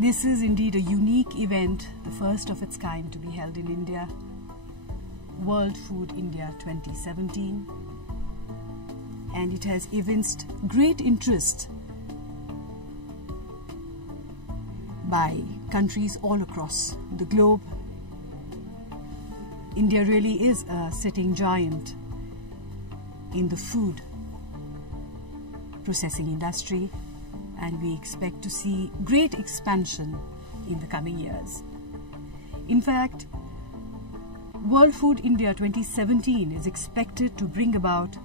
This is indeed a unique event, the first of its kind to be held in India, World Food India 2017, and it has evinced great interest by countries all across the globe. India really is a sitting giant in the food processing industry, and we expect to see great expansion in the coming years. In fact, World Food India 2017 is expected to bring about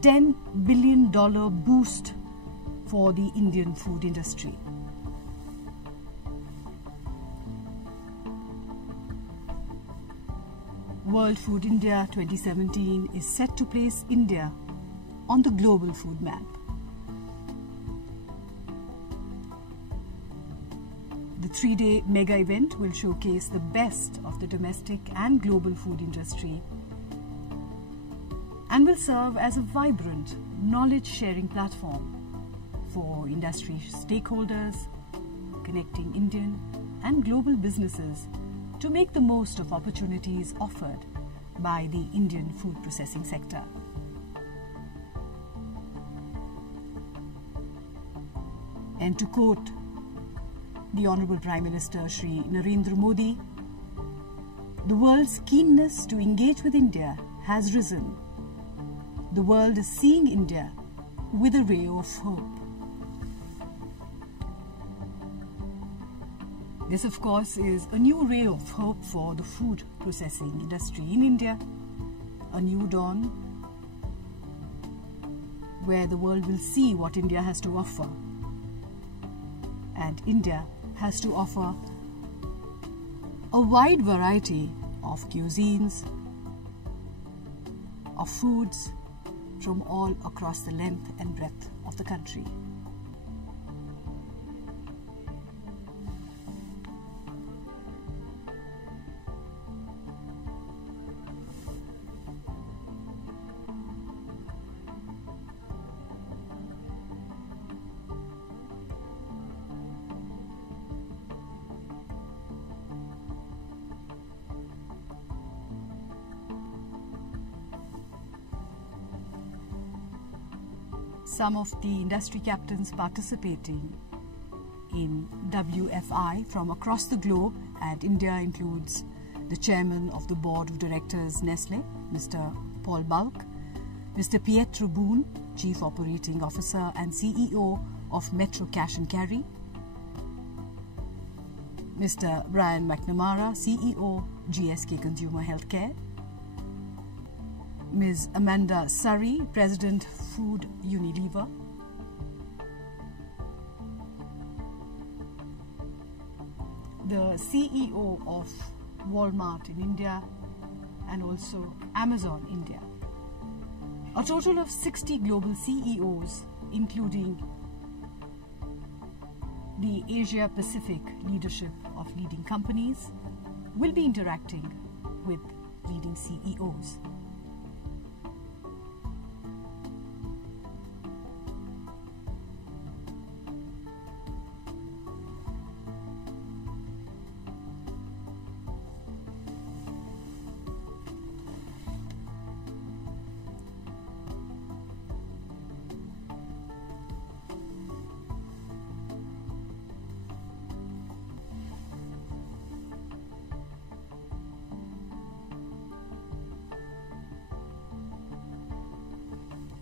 $10 billion boost for the Indian food industry. World Food India 2017 is set to place India on the global food map. The 3-day mega event will showcase the best of the domestic and global food industry and will serve as a vibrant knowledge-sharing platform for industry stakeholders, connecting Indian and global businesses to make the most of opportunities offered by the Indian food processing sector. And to quote the Honorable Prime Minister Shri Narendra Modi, the world's keenness to engage with India has risen. The world is seeing India with a ray of hope. This, of course, is a new ray of hope for the food processing industry in India, a new dawn where the world will see what India has to offer. And India has to offer a wide variety of cuisines, of foods from all across the length and breadth of the country. Some of the industry captains participating in WFI from across the globe, and India includes the chairman of the board of directors Nestle, Mr. Paul Bulk, Mr. Pietro Boone, chief operating officer and CEO of Metro Cash and Carry, Mr. Brian McNamara, CEO, GSK Consumer Healthcare, Ms. Amanda Surrey, President, Food Unilever, the CEO of Walmart in India, and also Amazon India. A total of 60 global CEOs, including the Asia Pacific leadership of leading companies, will be interacting with leading CEOs.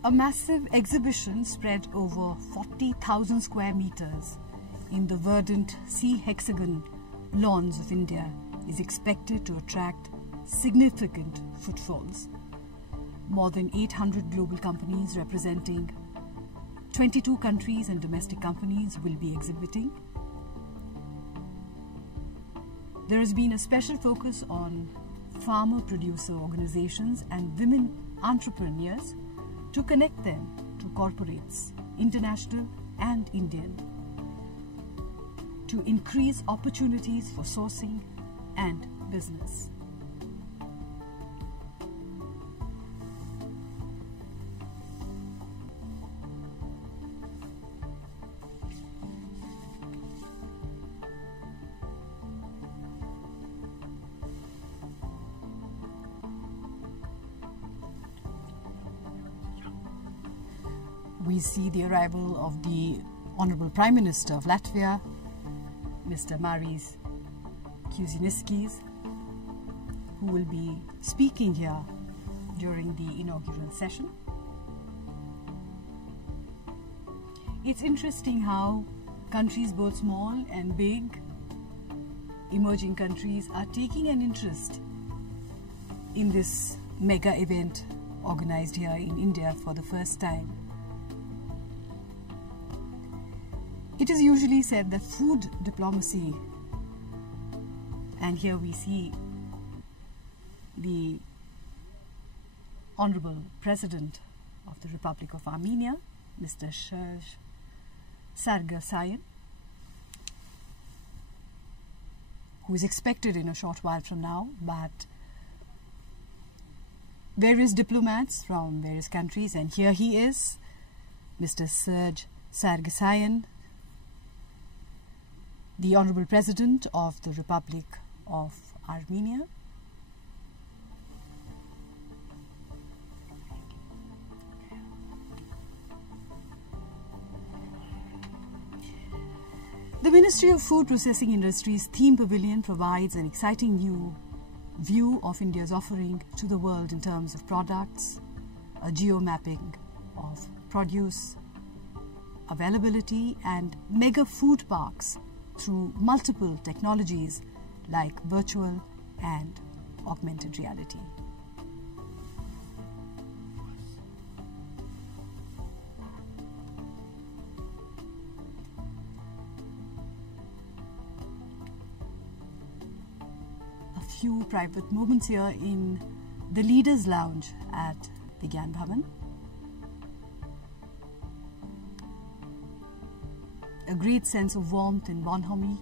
A massive exhibition spread over 40,000 square meters in the verdant sea hexagon lawns of India is expected to attract significant footfalls. More than 800 global companies representing 22 countries and domestic companies will be exhibiting. There has been a special focus on farmer-producer organizations and women entrepreneurs to connect them to corporates, international and Indian, to increase opportunities for sourcing and business. we see the arrival of the Honorable Prime Minister of Latvia, Mr. Maris Kuziniskis, who will be speaking here during the inaugural session. It's interesting how countries both small and big, emerging countries, are taking an interest in this mega event organized here in India for the first time. It is usually said that food diplomacy, and here we see the Honorable President of the Republic of Armenia, Mr. Shri who is expected in a short while from now, but various diplomats from various countries, and here he is, Mr. Serge Sargsyan, the Honorable President of the Republic of Armenia. The Ministry of Food Processing Industries theme pavilion provides an exciting new view of India's offering to the world in terms of products, a geo-mapping of produce, availability, and mega food parks through multiple technologies like virtual and augmented reality. A few private moments here in the Leaders' Lounge at the Gyan Bhavan. A great sense of warmth and bonhomie.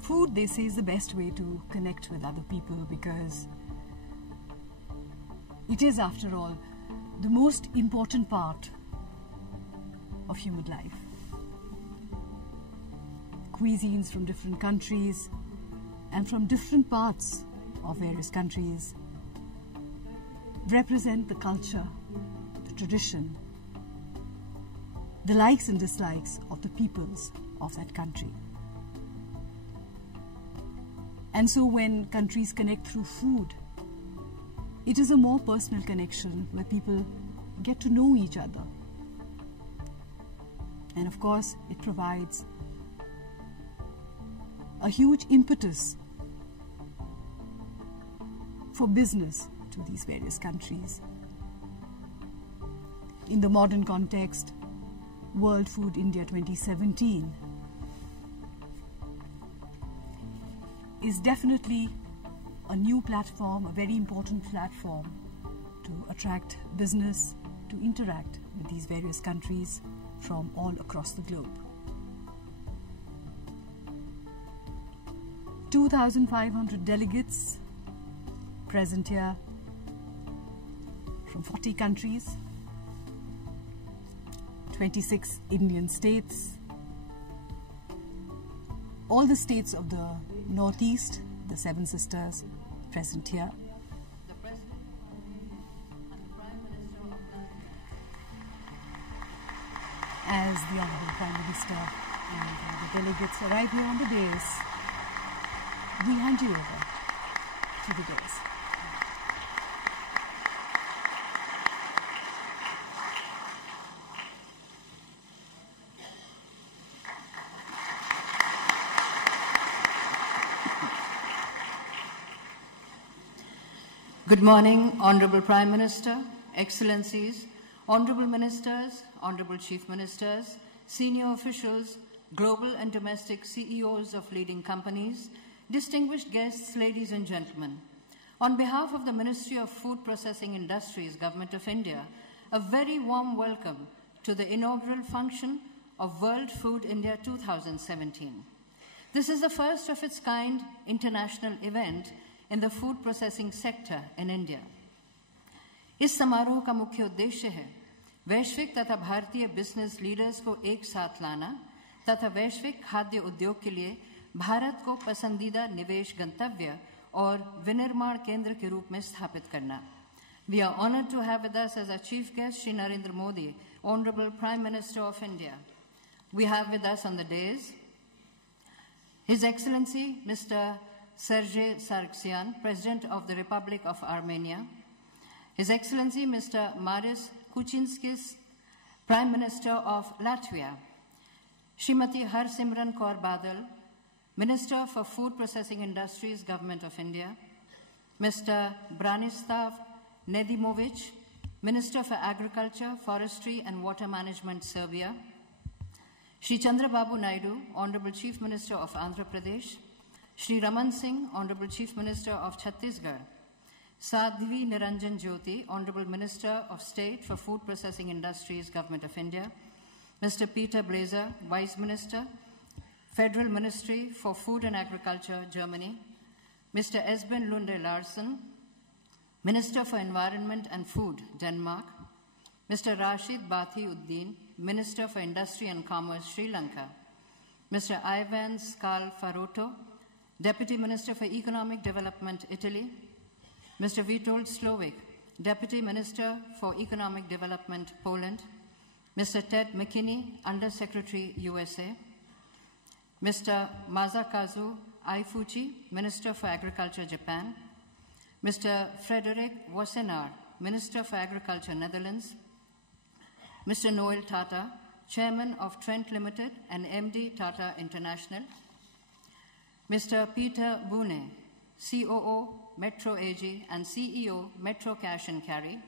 Food, they say, is the best way to connect with other people because it is, after all, the most important part of human life. Cuisines from different countries and from different parts of various countries represent the culture, the tradition, the likes and dislikes of the peoples of that country. And so when countries connect through food, it is a more personal connection where people get to know each other. And of course, it provides a huge impetus for business to these various countries. In the modern context, World Food India 2017 is definitely a new platform, a very important platform to attract business, to interact with these various countries from all across the globe. 2,500 delegates present here from 40 countries, 26 Indian states, all the states of the Northeast, the Seven Sisters, present here. The President and the Prime Minister of Latvia. As the Honorable Prime Minister and the delegates arrive here on the dais, we hand you over to the dais. Good morning, Honorable Prime Minister, Excellencies, Honorable Ministers, Honorable Chief Ministers, senior officials, global and domestic CEOs of leading companies, distinguished guests, ladies and gentlemen. On behalf of the Ministry of Food Processing Industries, Government of India, a very warm welcome to the inaugural function of World Food India 2017. This is the first of its kind international event in the food processing sector in India. इस समारोह का मुख्य उद्देश्य है वैश्विक तथा भारतीय business leaders को एक साथ लाना तथा वैश्विक खाद्य उद्योग के लिए भारत को पसंदीदा निवेश गंतव्य और विनिर्माण केंद्र के रूप में स्थापित करना. We are honored to have with us as our chief guest Shri Narendra Modi, Honorable Prime Minister of India. We have with us on the dais His Excellency Mr. Sergei Sargsyan, President of the Republic of Armenia, His Excellency Mr. Maris Kučinskis, Prime Minister of Latvia, Srimati Harsimran Kaur Badal, Minister for Food Processing Industries, Government of India, Mr. Branislav Nedimovic, Minister for Agriculture, Forestry and Water Management, Serbia, Shri Chandrababu Naidu, Honorable Chief Minister of Andhra Pradesh, Shri Raman Singh, Honorable Chief Minister of Chhattisgarh, Sadhvi Niranjan Jyoti, Honorable Minister of State for Food Processing Industries, Government of India, Mr. Peter Blazer, Vice Minister, Federal Ministry for Food and Agriculture, Germany, Mr. Esben Lunde Larsen, Minister for Environment and Food, Denmark, Mr. Rashid Bathi Uddin, Minister for Industry and Commerce, Sri Lanka, Mr. Ivan Scalfarotto, Deputy Minister for Economic Development, Italy, Mr. Witold Slovik, Deputy Minister for Economic Development, Poland, Mr. Ted McKinney, Under-Secretary, USA, Mr. Masakazu Aifuchi, Minister for Agriculture, Japan, Mr. Frederick Wassenaar, Minister for Agriculture, Netherlands, Mr. Noel Tata, Chairman of Trent Limited and MD Tata International, Mr. Peter Boone, COO, Metro AG and CEO, Metro Cash and Carry,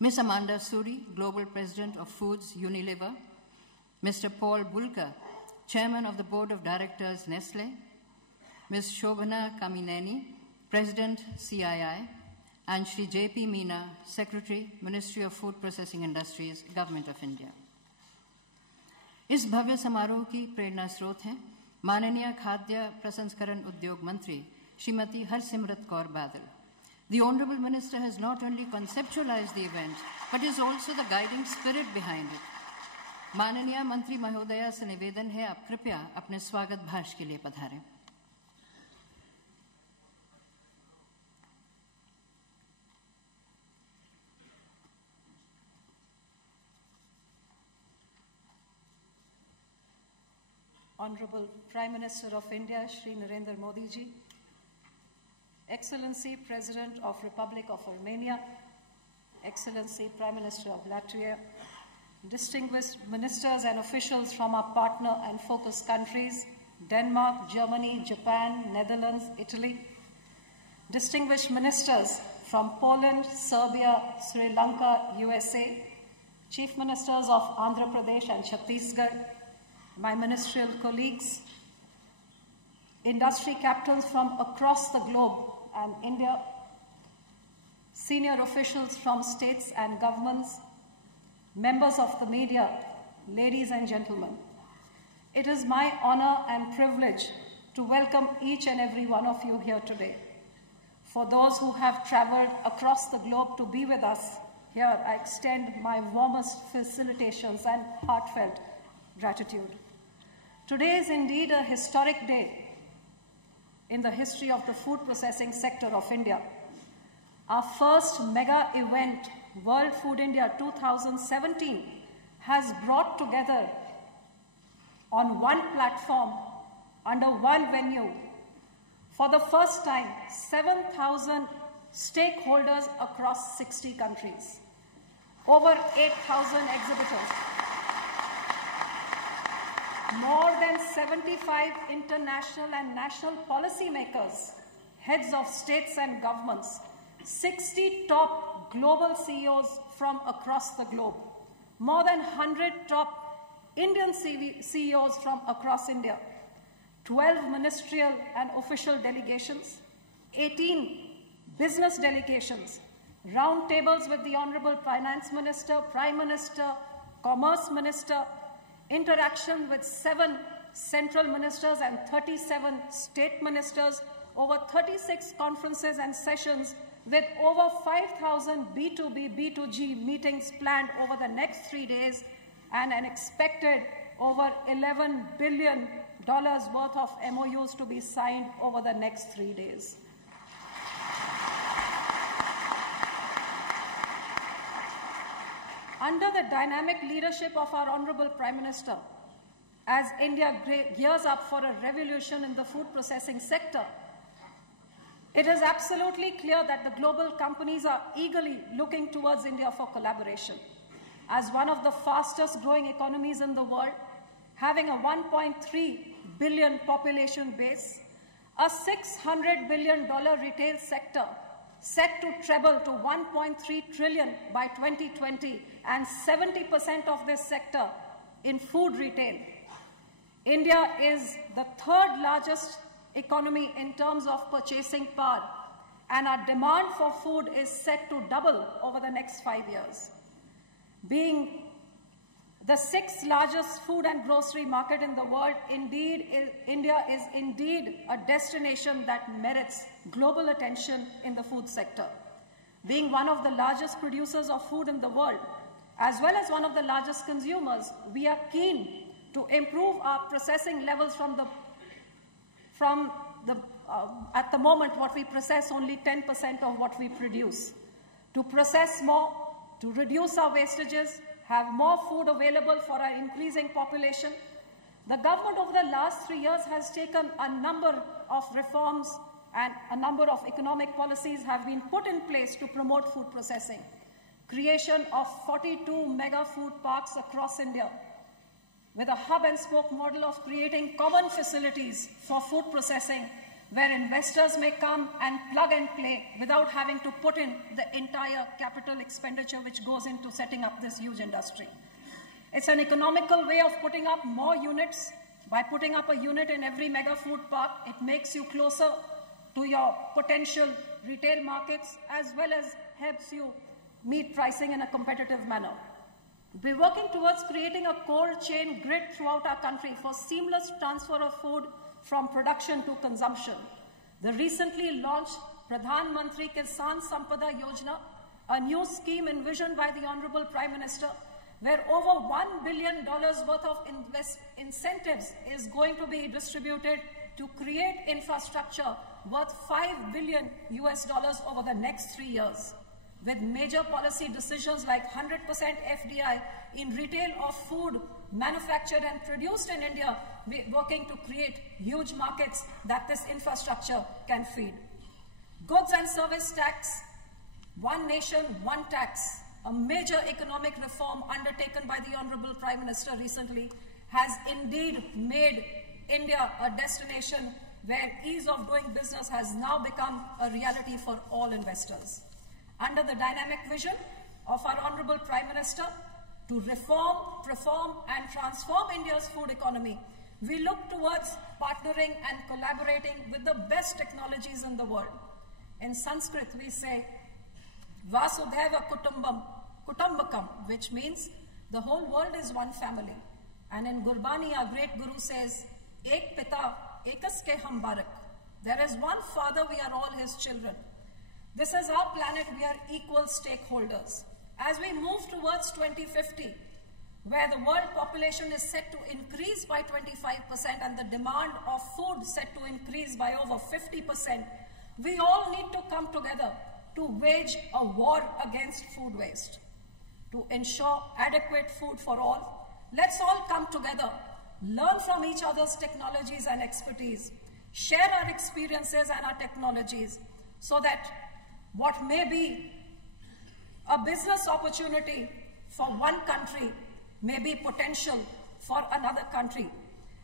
Ms. Amanda Suri, Global President of Foods, Unilever, Mr. Paul Bulka, Chairman of the Board of Directors, Nestle, Ms. Shobhana Kamineni, President, CII, and Shri J.P. Meena, Secretary, Ministry of Food Processing Industries, Government of India. इस भव्य समारोह की प्रेरणा स्रोत हैं माननीय खाद्य प्रसंस्करण उद्योग मंत्री Shrimati Harsimrat Kaur Badal. The Honorable Minister has not only conceptualized the event, but is also the guiding spirit behind it. माननीय मंत्री महोदया से निवेदन है आप कृपया अपने स्वागत भाषण के लिए पधारें. Honorable Prime Minister of India, Shri Narendra Modi ji, Excellency President of Republic of Armenia, Excellency Prime Minister of Latvia, distinguished ministers and officials from our partner and focus countries, Denmark, Germany, Japan, Netherlands, Italy, distinguished ministers from Poland, Serbia, Sri Lanka, USA, chief ministers of Andhra Pradesh and Chhattisgarh, my ministerial colleagues, industry captains from across the globe and India, senior officials from states and governments, members of the media, ladies and gentlemen. It is my honor and privilege to welcome each and every one of you here today. For those who have traveled across the globe to be with us here, I extend my warmest felicitations and heartfelt gratitude. Today is indeed a historic day in the history of the food processing sector of India. Our first mega event, World Food India 2017, has brought together on one platform, under one venue, for the first time, 7,000 stakeholders across 60 countries, over 8,000 exhibitors, more than 75 international and national policymakers, heads of states and governments, 60 top global CEOs from across the globe, more than 100 top Indian CEOs from across India, 12 ministerial and official delegations, 18 business delegations, roundtables with the Honorable Finance Minister, Prime Minister, Commerce Minister, interaction with 7 central ministers and 37 state ministers, over 36 conferences and sessions with over 5,000 B2B, B2G meetings planned over the next 3 days and an expected over 11 billion worth of MOUs to be signed over the next 3 days. Under the dynamic leadership of our Honorable Prime Minister, as India gears up for a revolution in the food processing sector, it is absolutely clear that the global companies are eagerly looking towards India for collaboration. As one of the fastest growing economies in the world, having a 1.3 billion population base, a $600 billion retail sector set to treble to 1.3 trillion by 2020, and 70% of this sector in food retail. India is the third largest economy in terms of purchasing power, and our demand for food is set to double over the next 5 years. Being the 6th largest food and grocery market in the world, India is indeed a destination that merits global attention in the food sector. Being one of the largest producers of food in the world, as well as one of the largest consumers, we are keen to improve our processing levels at the moment what we process only 10% of what we produce. To process more, to reduce our wastages, have more food available for our increasing population. The government over the last 3 years has taken a number of reforms, and a number of economic policies have been put in place to promote food processing. Creation of 42 mega food parks across India, with a hub and spoke model of creating common facilities for food processing, where investors may come and plug and play without having to put in the entire capital expenditure which goes into setting up this huge industry. It's an economical way of putting up more units. By putting up a unit in every mega food park, it makes you closer to your potential retail markets, as well as helps you meet pricing in a competitive manner. We're working towards creating a cold chain grid throughout our country for seamless transfer of food from production to consumption. The recently launched Pradhan Mantri Kisan Sampada Yojana, a new scheme envisioned by the Honorable Prime Minister, where over $1 billion worth of incentives is going to be distributed to create infrastructure worth $5 billion over the next 3 years, with major policy decisions like 100% FDI in retail of food manufactured and produced in India, working to create huge markets that this infrastructure can feed. Goods and service tax, one nation, one tax, a major economic reform undertaken by the Honorable Prime Minister recently, has indeed made India a destination where ease of doing business has now become a reality for all investors. Under the dynamic vision of our Honorable Prime Minister to reform, perform and transform India's food economy, we look towards partnering and collaborating with the best technologies in the world. In Sanskrit we say, Vasudhaiva Kutumbakam, which means the whole world is one family. And in Gurbani, our great Guru says, Ek Pita, Ekas Ke Hum Barak. There is one Father, we are all his children. This is our planet, we are equal stakeholders. As we move towards 2050, where the world population is set to increase by 25% and the demand of food set to increase by over 50%, we all need to come together to wage a war against food waste. To ensure adequate food for all, let's all come together, learn from each other's technologies and expertise, share our experiences and our technologies, so that what may be a business opportunity for one country may be potential for another country.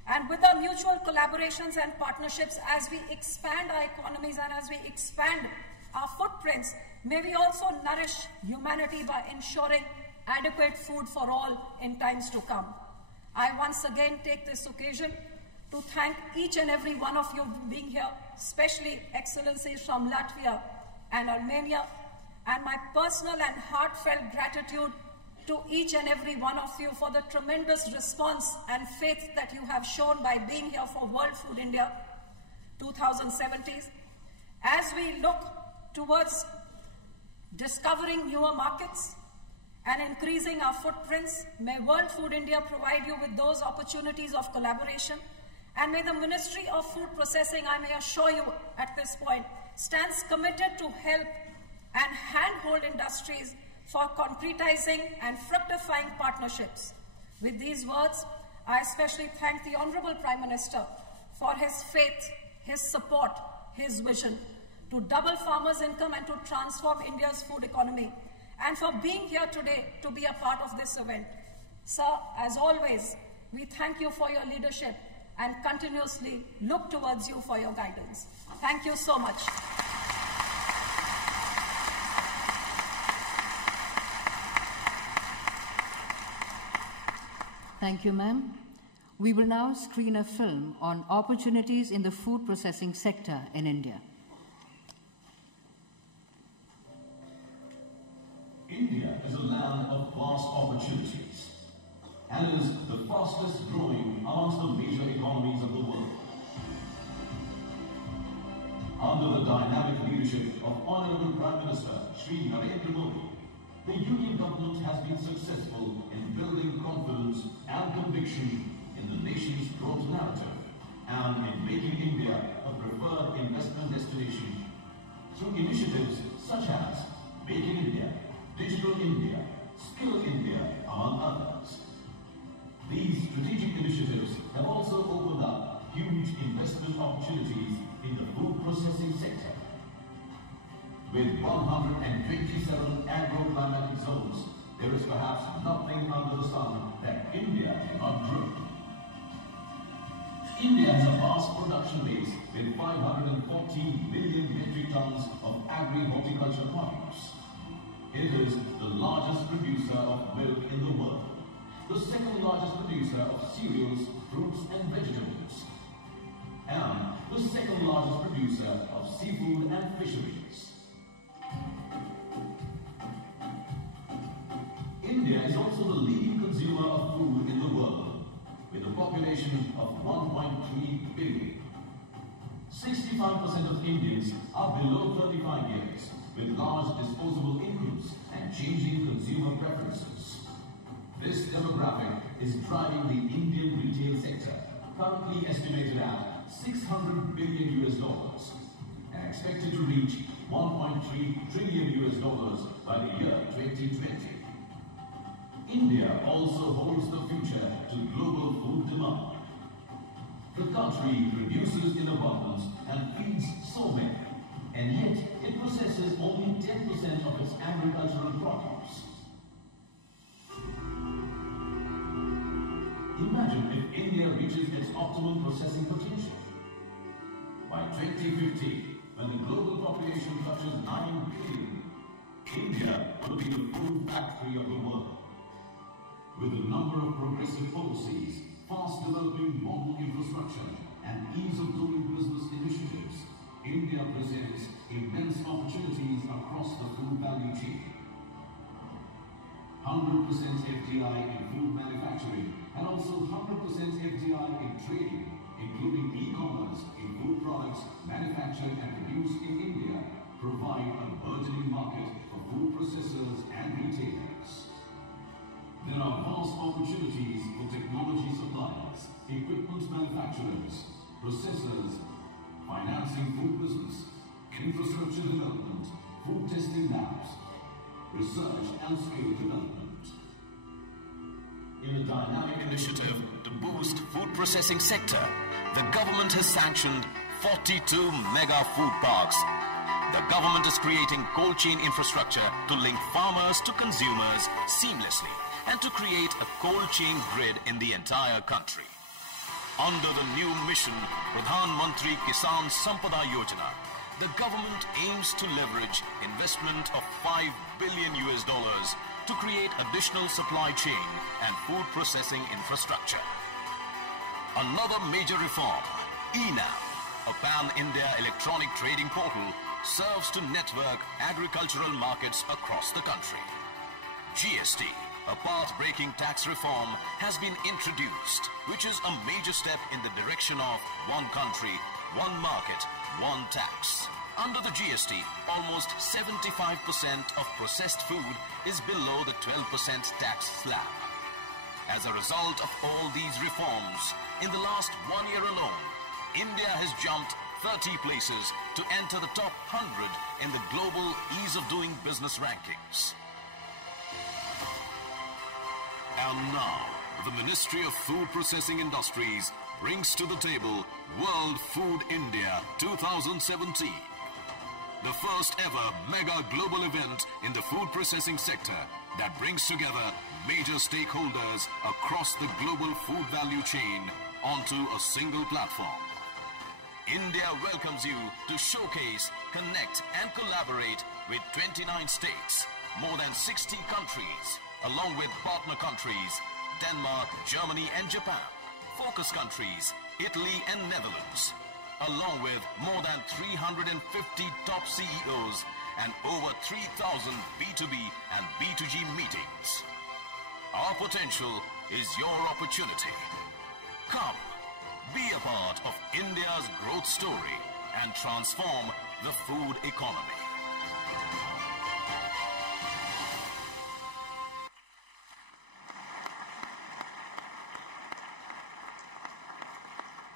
And with our mutual collaborations and partnerships, as we expand our economies and as we expand our footprints, may we also nourish humanity by ensuring adequate food for all in times to come. I once again take this occasion to thank each and every one of you being here, especially Excellencies from Latvia and Armenia, and my personal and heartfelt gratitude to each and every one of you for the tremendous response and faith that you have shown by being here for World Food India 2017. As we look towards discovering newer markets and increasing our footprints, may World Food India provide you with those opportunities of collaboration And may the Ministry of Food Processing, I may assure you at this point, stands committed to help and handhold industries for concretizing and fructifying partnerships. With these words, I especially thank the Honorable Prime Minister for his faith, his support, his vision to double farmers' income and to transform India's food economy, and for being here today to be a part of this event. Sir, as always, we thank you for your leadership and continuously look towards you for your guidance. Thank you so much. Thank you, ma'am. We will now screen a film on opportunities in the food processing sector in India. India is a land of vast opportunities and is the fastest growing amongst the major economies of the world. Under the dynamic leadership of Honorable Prime Minister Shri Narendra Modi, the Union government has been successful in building confidence and conviction in the nation's growth narrative and in making India a preferred investment destination through initiatives such as Making India, Digital India, Skill India, among others. These strategic initiatives have also opened up huge investment opportunities in the food processing sector. With 127 agro-climatic zones, there is perhaps nothing under the sun that India cannot grow. India has a vast production base with 514 million metric tons of agri-horticulture produce. It is the largest producer of milk in the world, the second largest producer of cereals, fruits and vegetables, and the second largest producer of seafood and fisheries. India is also the leading consumer of food in the world, with a population of 1.3 billion. 65% of Indians are below 35 years, with large disposable incomes and changing consumer preferences. This demographic is driving the Indian retail sector, currently estimated at $600 billion and expected to reach $1.3 trillion by the year 2020. India also holds the future to global food demand. The country produces in abundance and feeds so many, and yet it processes only 10% of its agricultural produce. Imagine if India reaches its optimum processing potential. By 2050, when the global population touches 9 billion, India will be the food factory of the world. With a number of progressive policies, fast developing modern infrastructure, and ease of doing business initiatives, India presents immense opportunities across the food value chain. 100% FDI in food manufacturing and also 100% FDI in trading, including e-commerce in food products manufactured and produced in India, provide a burgeoning market for food processors and retailers. There are vast opportunities for technology suppliers, equipment manufacturers, processors, financing food business, infrastructure development, food testing labs, research and skill development. In a dynamic initiative to boost food processing sector, the government has sanctioned 42 mega food parks. The government is creating cold chain infrastructure to link farmers to consumers seamlessly and to create a cold chain grid in the entire country. Under the new mission, Pradhan Mantri Kisan Sampada Yojana, the government aims to leverage investment of $5 billion to create additional supply chain and food processing infrastructure. Another major reform, eNAM, a pan-India electronic trading portal, serves to network agricultural markets across the country. GST, a path-breaking tax reform, has been introduced, which is a major step in the direction of one country, one market, one tax. Under the GST, almost 75% of processed food is below the 12% tax slab. As a result of all these reforms, in the last 1 year alone, India has jumped 30 places to enter the top 100 in the global ease of doing business rankings. And now, the Ministry of Food Processing Industries brings to the table World Food India 2017. The first ever mega global event in the food processing sector that brings together major stakeholders across the global food value chain onto a single platform. India welcomes you to showcase, connect and collaborate with 29 states, more than 60 countries, along with partner countries, Denmark, Germany and Japan, focus countries, Italy and Netherlands, along with more than 350 top CEOs and over 3,000 B2B and B2G meetings. Our potential is your opportunity. Come, be a part of India's growth story and transform the food economy.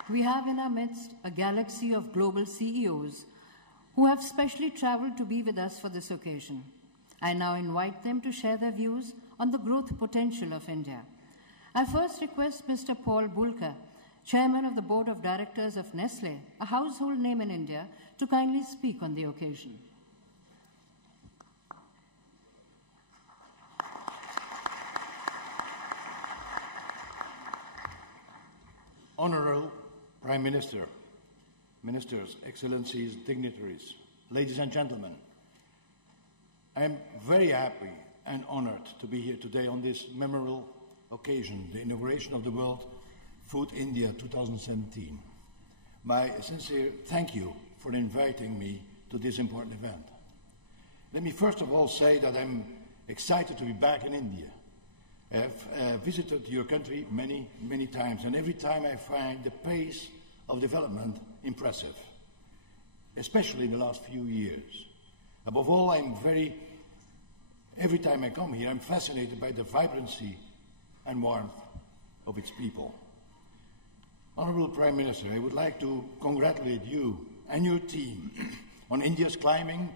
We have in our midst a galaxy of global CEOs who have specially traveled to be with us for this occasion. I now invite them to share their views on the growth potential of India. I first request Mr. Paul Bulka, Chairman of the Board of Directors of Nestle, a household name in India, to kindly speak on the occasion. Honorable Prime Minister, Ministers, Excellencies, dignitaries, ladies and gentlemen, I am very happy and honored to be here today on this memorable occasion, the inauguration of the World Food India 2017. My sincere thank you for inviting me to this important event. Let me first of all say that I'm excited to be back in India. I have visited your country many, many times, and every time I find the pace of development impressive, especially in the last few years. Above all, every time I come here, I'm fascinated by the vibrancy and warmth of its people. Honorable Prime Minister, I would like to congratulate you and your team on India's climbing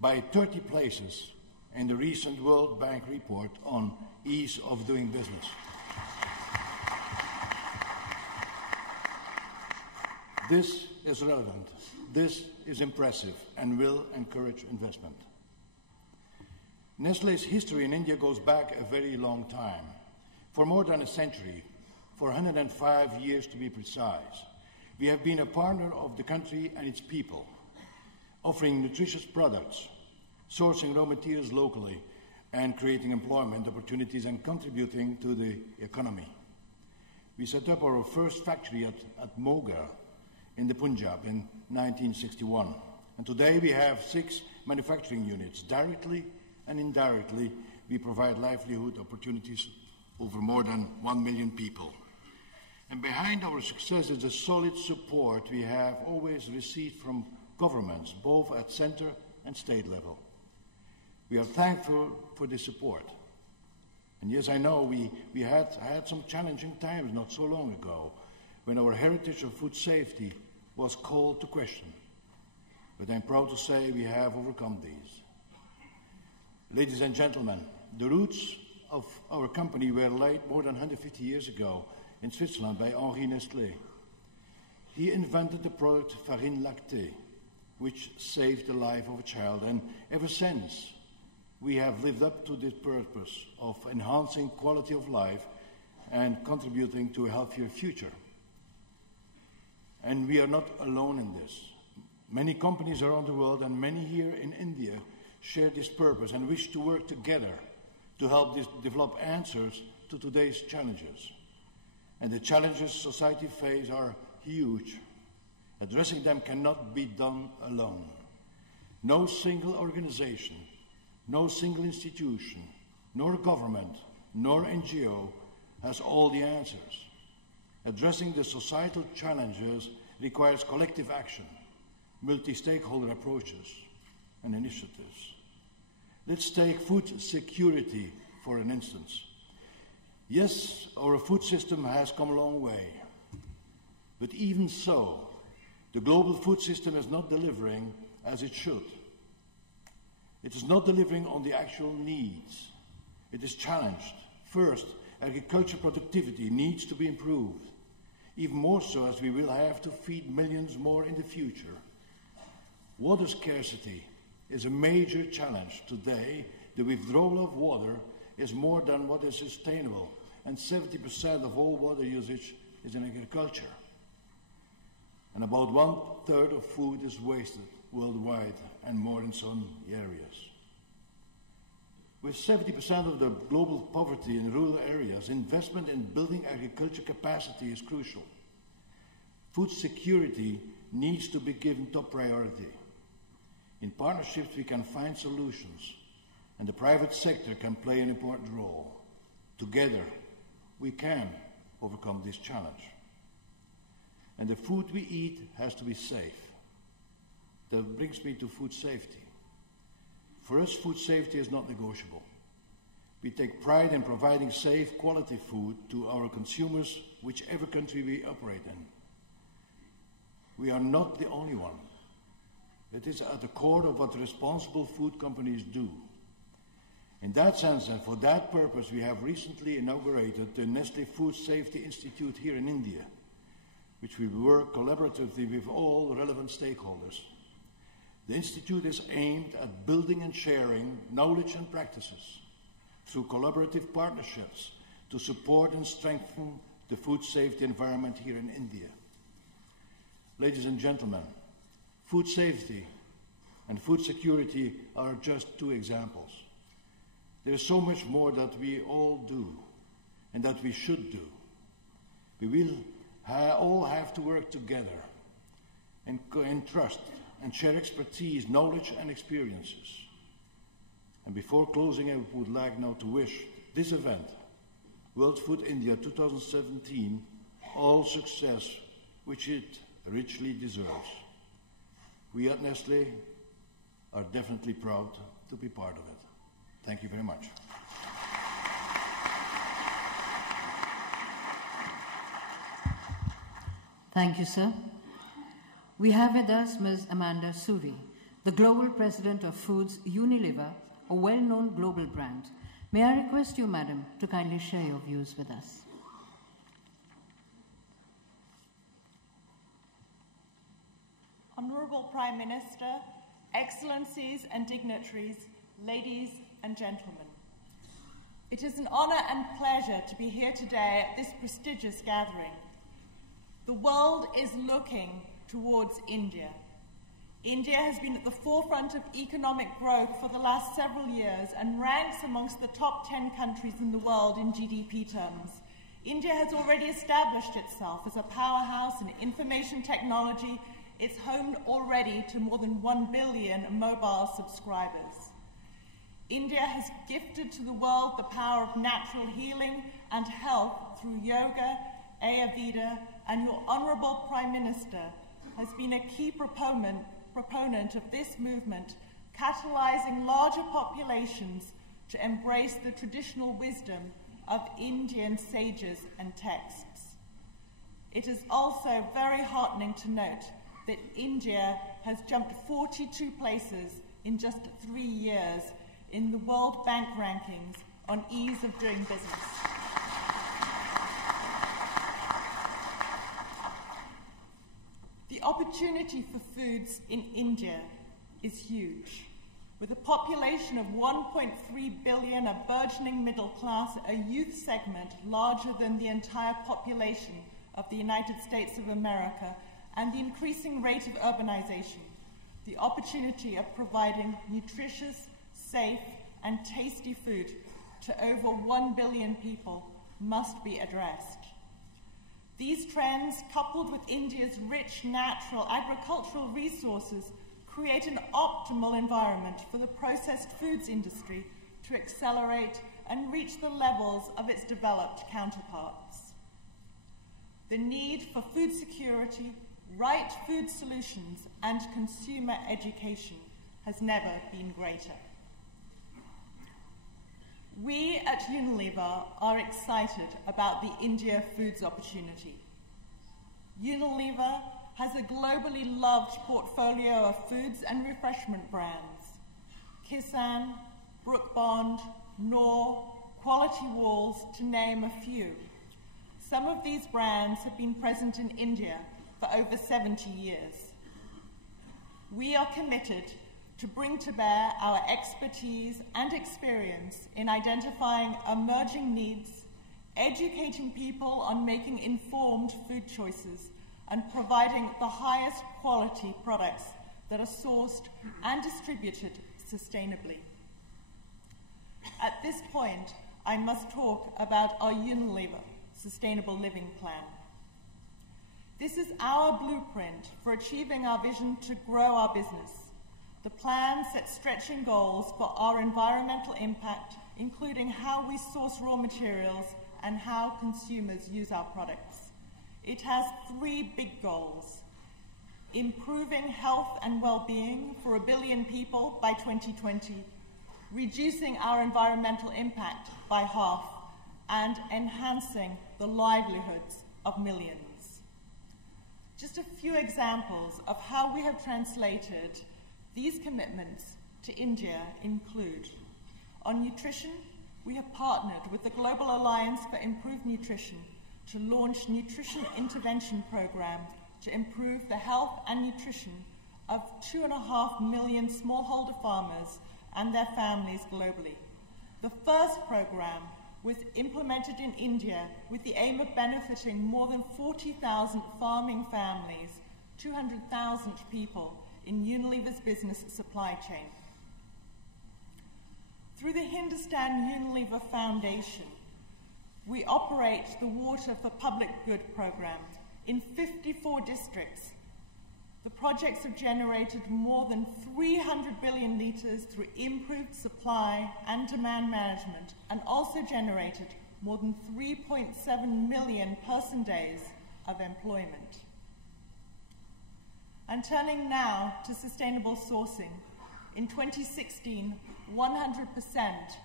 by 30 places in the recent World Bank report on ease of doing business. This is relevant, this is impressive, and will encourage investment. Nestlé's history in India goes back a very long time, for more than a century, for 105 years to be precise. We have been a partner of the country and its people, offering nutritious products, sourcing raw materials locally, and creating employment opportunities and contributing to the economy. We set up our first factory at Moga in the Punjab in 1961. And today we have 6 manufacturing units. Directly and indirectly, we provide livelihood opportunities over more than 1 million people. And behind our success is the solid support we have always received from governments, both at center and state level. We are thankful for this support. And yes, I know we had some challenging times not so long ago when our heritage of food safety was called to question. But I'm proud to say we have overcome these. Ladies and gentlemen, the roots of our company were laid more than 150 years ago in Switzerland by Henri Nestlé. He invented the product farine lactée, which saved the life of a child, and ever since we have lived up to this purpose of enhancing quality of life and contributing to a healthier future. And we are not alone in this. Many companies around the world and many here in India share this purpose and wish to work together to help develop answers to today's challenges. And the challenges society faces are huge. Addressing them cannot be done alone. No single organization, no single institution, nor government, nor NGO has all the answers. Addressing the societal challenges requires collective action, multi-stakeholder approaches, and initiatives. Let's take food security for an instance. Yes, our food system has come a long way. But even so, the global food system is not delivering as it should. It is not delivering on the actual needs. It is challenged. First, agriculture productivity needs to be improved, even more so as we will have to feed millions more in the future. Water scarcity is a major challenge. Today, the withdrawal of water is more than what is sustainable, and 70% of all water usage is in agriculture. And about 1/3 of food is wasted worldwide, and more in some areas. With 70% of the global poverty in rural areas, investment in building agriculture capacity is crucial. Food security needs to be given top priority. In partnerships, we can find solutions, and the private sector can play an important role. Together, we can overcome this challenge. And the food we eat has to be safe. That brings me to food safety. For us, food safety is not negotiable. We take pride in providing safe, quality food to our consumers, whichever country we operate in. We are not the only one. It is at the core of what responsible food companies do. In that sense, and for that purpose, we have recently inaugurated the Nestlé Food Safety Institute here in India, which will work collaboratively with all relevant stakeholders. The Institute is aimed at building and sharing knowledge and practices through collaborative partnerships to support and strengthen the food safety environment here in India. Ladies and gentlemen, food safety and food security are just two examples. There is so much more that we all do and that we should do. We will all have to work together and trust and share expertise, knowledge and experiences. And before closing, I would like now to wish this event, World Food India 2017, all success which it richly deserves. We at Nestlé are definitely proud to be part of it. Thank you very much. Thank you, sir. We have with us Ms. Amanda Suri, the Global President of Foods Unilever, a well-known global brand. May I request you, Madam, to kindly share your views with us. Honorable Prime Minister, Excellencies and dignitaries, ladies and gentlemen. It is an honor and pleasure to be here today at this prestigious gathering. The world is looking towards India. India has been at the forefront of economic growth for the last several years and ranks amongst the top 10 countries in the world in GDP terms. India has already established itself as a powerhouse in information technology. It's home already to more than 1 billion mobile subscribers. India has gifted to the world the power of natural healing and health through yoga, Ayurveda, and your Honourable Prime Minister has been a key proponent of this movement, catalysing larger populations to embrace the traditional wisdom of Indian sages and texts. It is also very heartening to note that India has jumped 42 places in just 3 years in the World Bank rankings on ease of doing business. The opportunity for foods in India is huge. With a population of 1.3 billion, a burgeoning middle class, a youth segment larger than the entire population of the United States of America, and the increasing rate of urbanization, the opportunity of providing nutritious, safe, and tasty food to over 1 billion people must be addressed. These trends, coupled with India's rich natural agricultural resources, create an optimal environment for the processed foods industry to accelerate and reach the levels of its developed counterparts. The need for food security, right food solutions, and consumer education has never been greater. We at at Unilever are excited about the India foods opportunity. Unilever has a globally loved portfolio of foods and refreshment brands. Kissan, Brook Bond, Knorr, Quality Walls, to name a few. Some of these brands have been present in India for over 70 years. We are committed to bring to bear our expertise and experience in identifying emerging needs, educating people on making informed food choices, and providing the highest quality products that are sourced and distributed sustainably. At this point, I must talk about our Unilever Sustainable Living Plan. This is our blueprint for achieving our vision to grow our business. The plan sets stretching goals for our environmental impact, including how we source raw materials and how consumers use our products. It has 3 big goals: improving health and well-being for 1 billion people by 2020, reducing our environmental impact by half, and enhancing the livelihoods of millions. Just a few examples of how we have translated these commitments to India include: on nutrition, we have partnered with the Global Alliance for Improved Nutrition to launch nutrition intervention program to improve the health and nutrition of 2.5 million smallholder farmers and their families globally. The first program was implemented in India with the aim of benefiting more than 40,000 farming families, 200,000 people in Unilever's business supply chain. Through the Hindustan Unilever Foundation, we operate the Water for Public Good program in 54 districts. The projects have generated more than 300 billion litres through improved supply and demand management, and also generated more than 3.7 million person days of employment. And turning now to sustainable sourcing, in 2016, 100%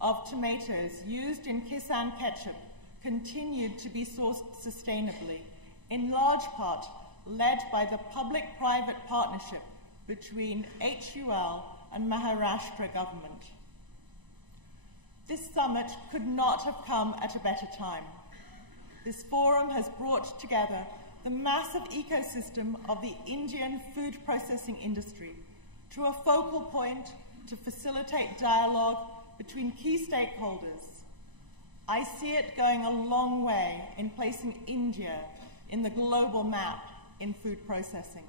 of tomatoes used in Kissan ketchup continued to be sourced sustainably, in large part led by the public-private partnership between HUL and Maharashtra government. This summit could not have come at a better time. This forum has brought together the massive ecosystem of the Indian food processing industry to a focal point to facilitate dialogue between key stakeholders. I see it going a long way in placing India in the global map in food processing.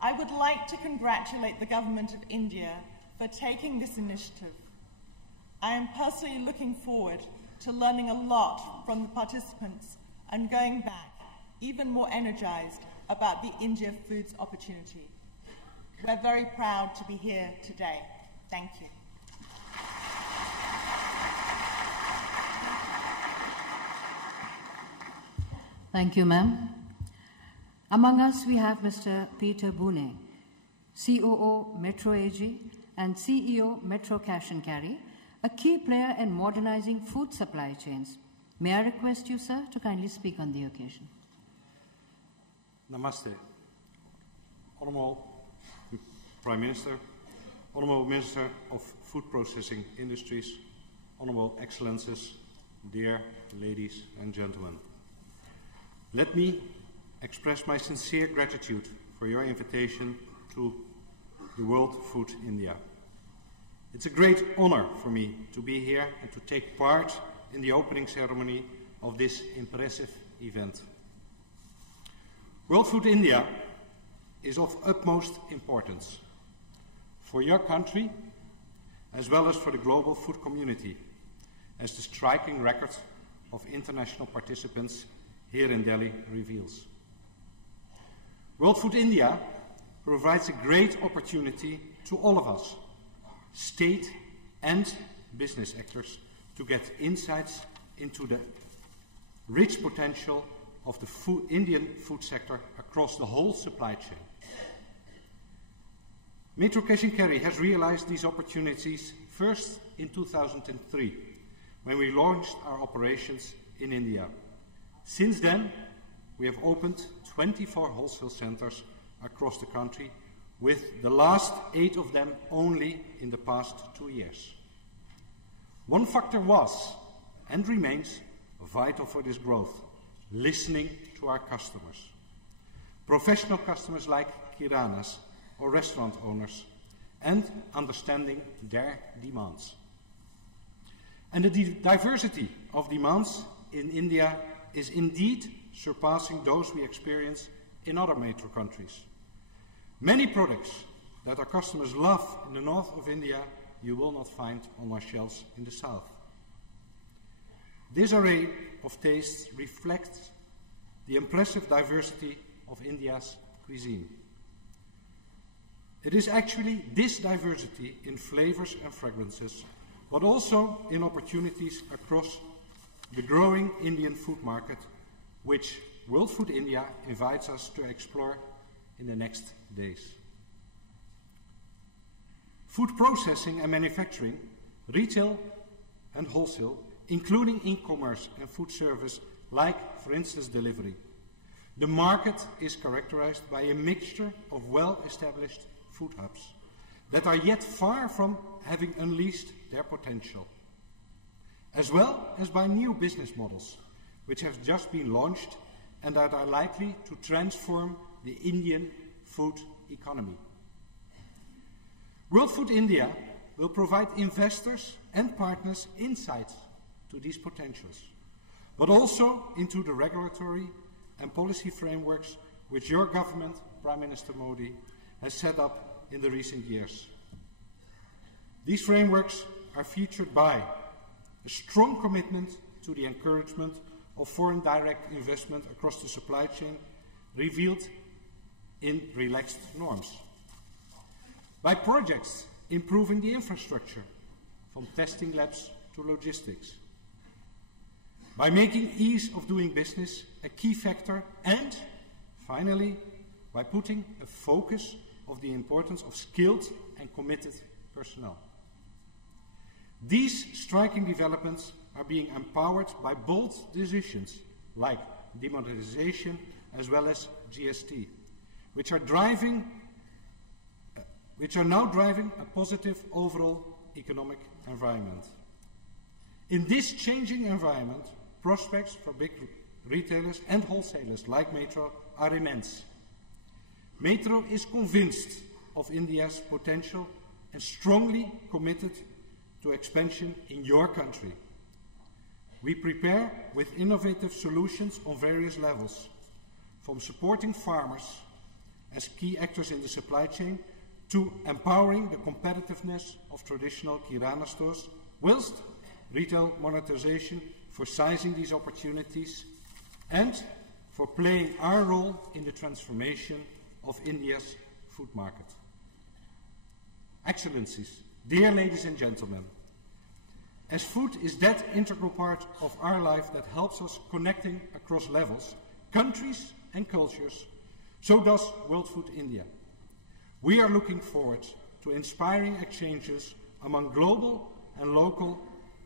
I would like to congratulate the government of India for taking this initiative. I am personally looking forward to learning a lot from the participants and going back even more energized about the India foods opportunity. We're very proud to be here today. Thank you. Thank you, ma'am. Among us, we have Mr. Peter Boone, COO Metro AG and CEO Metro Cash and Carry, a key player in modernizing food supply chains. May I request you, sir, to kindly speak on the occasion? Namaste. Honorable Prime Minister, Honorable Minister of Food Processing Industries, Honorable Excellencies, dear ladies and gentlemen. Let me express my sincere gratitude for your invitation to the World Food India. It's a great honor for me to be here and to take part in the opening ceremony of this impressive event. World Food India is of utmost importance for your country as well as for the global food community, as the striking record of international participants here in Delhi reveals. World Food India provides a great opportunity to all of us, state and business actors, to get insights into the rich potential of the Indian food sector across the whole supply chain. Metro Cash and Carry has realized these opportunities first in 2003, when we launched our operations in India. Since then, we have opened 24 wholesale centers across the country, with the last 8 of them only in the past 2 years. One factor was, and remains, vital for this growth: listening to our customers. Professional customers like kiranas or restaurant owners, and understanding their demands. And the diversity of demands in India is indeed surpassing those we experience in other metro countries. Many products that our customers love in the north of India, you will not find on our shelves in the south. This array of tastes reflects the impressive diversity of India's cuisine. It is actually this diversity in flavors and fragrances, but also in opportunities across the growing Indian food market, which World Food India invites us to explore in the next days. Food processing and manufacturing, retail and wholesale, including e-commerce and food service, like, for instance, delivery. The market is characterized by a mixture of well-established food hubs that are yet far from having unleashed their potential, as well as by new business models, which have just been launched and that are likely to transform the Indian food economy. World Food India will provide investors and partners insights to these potentials, but also into the regulatory and policy frameworks which your government, Prime Minister Modi, has set up in the recent years. These frameworks are featured by a strong commitment to the encouragement of foreign direct investment across the supply chain, revealed in relaxed norms. By projects improving the infrastructure, from testing labs to logistics. By making ease of doing business a key factor, and finally, by putting a focus of the importance of skilled and committed personnel. These striking developments are being empowered by bold decisions like demonetization as well as GST, which are now driving a positive overall economic environment. In this changing environment, prospects for big retailers and wholesalers like Metro are immense. Metro is convinced of India's potential and strongly committed to expansion in your country. We prepare with innovative solutions on various levels, from supporting farmers as key actors in the supply chain to empowering the competitiveness of traditional kirana stores, whilst retail monetization for sizing these opportunities and for playing our role in the transformation of India's food market. Excellencies, dear ladies and gentlemen, as food is that integral part of our life that helps us connecting across levels, countries and cultures, so does World Food India. We are looking forward to inspiring exchanges among global and local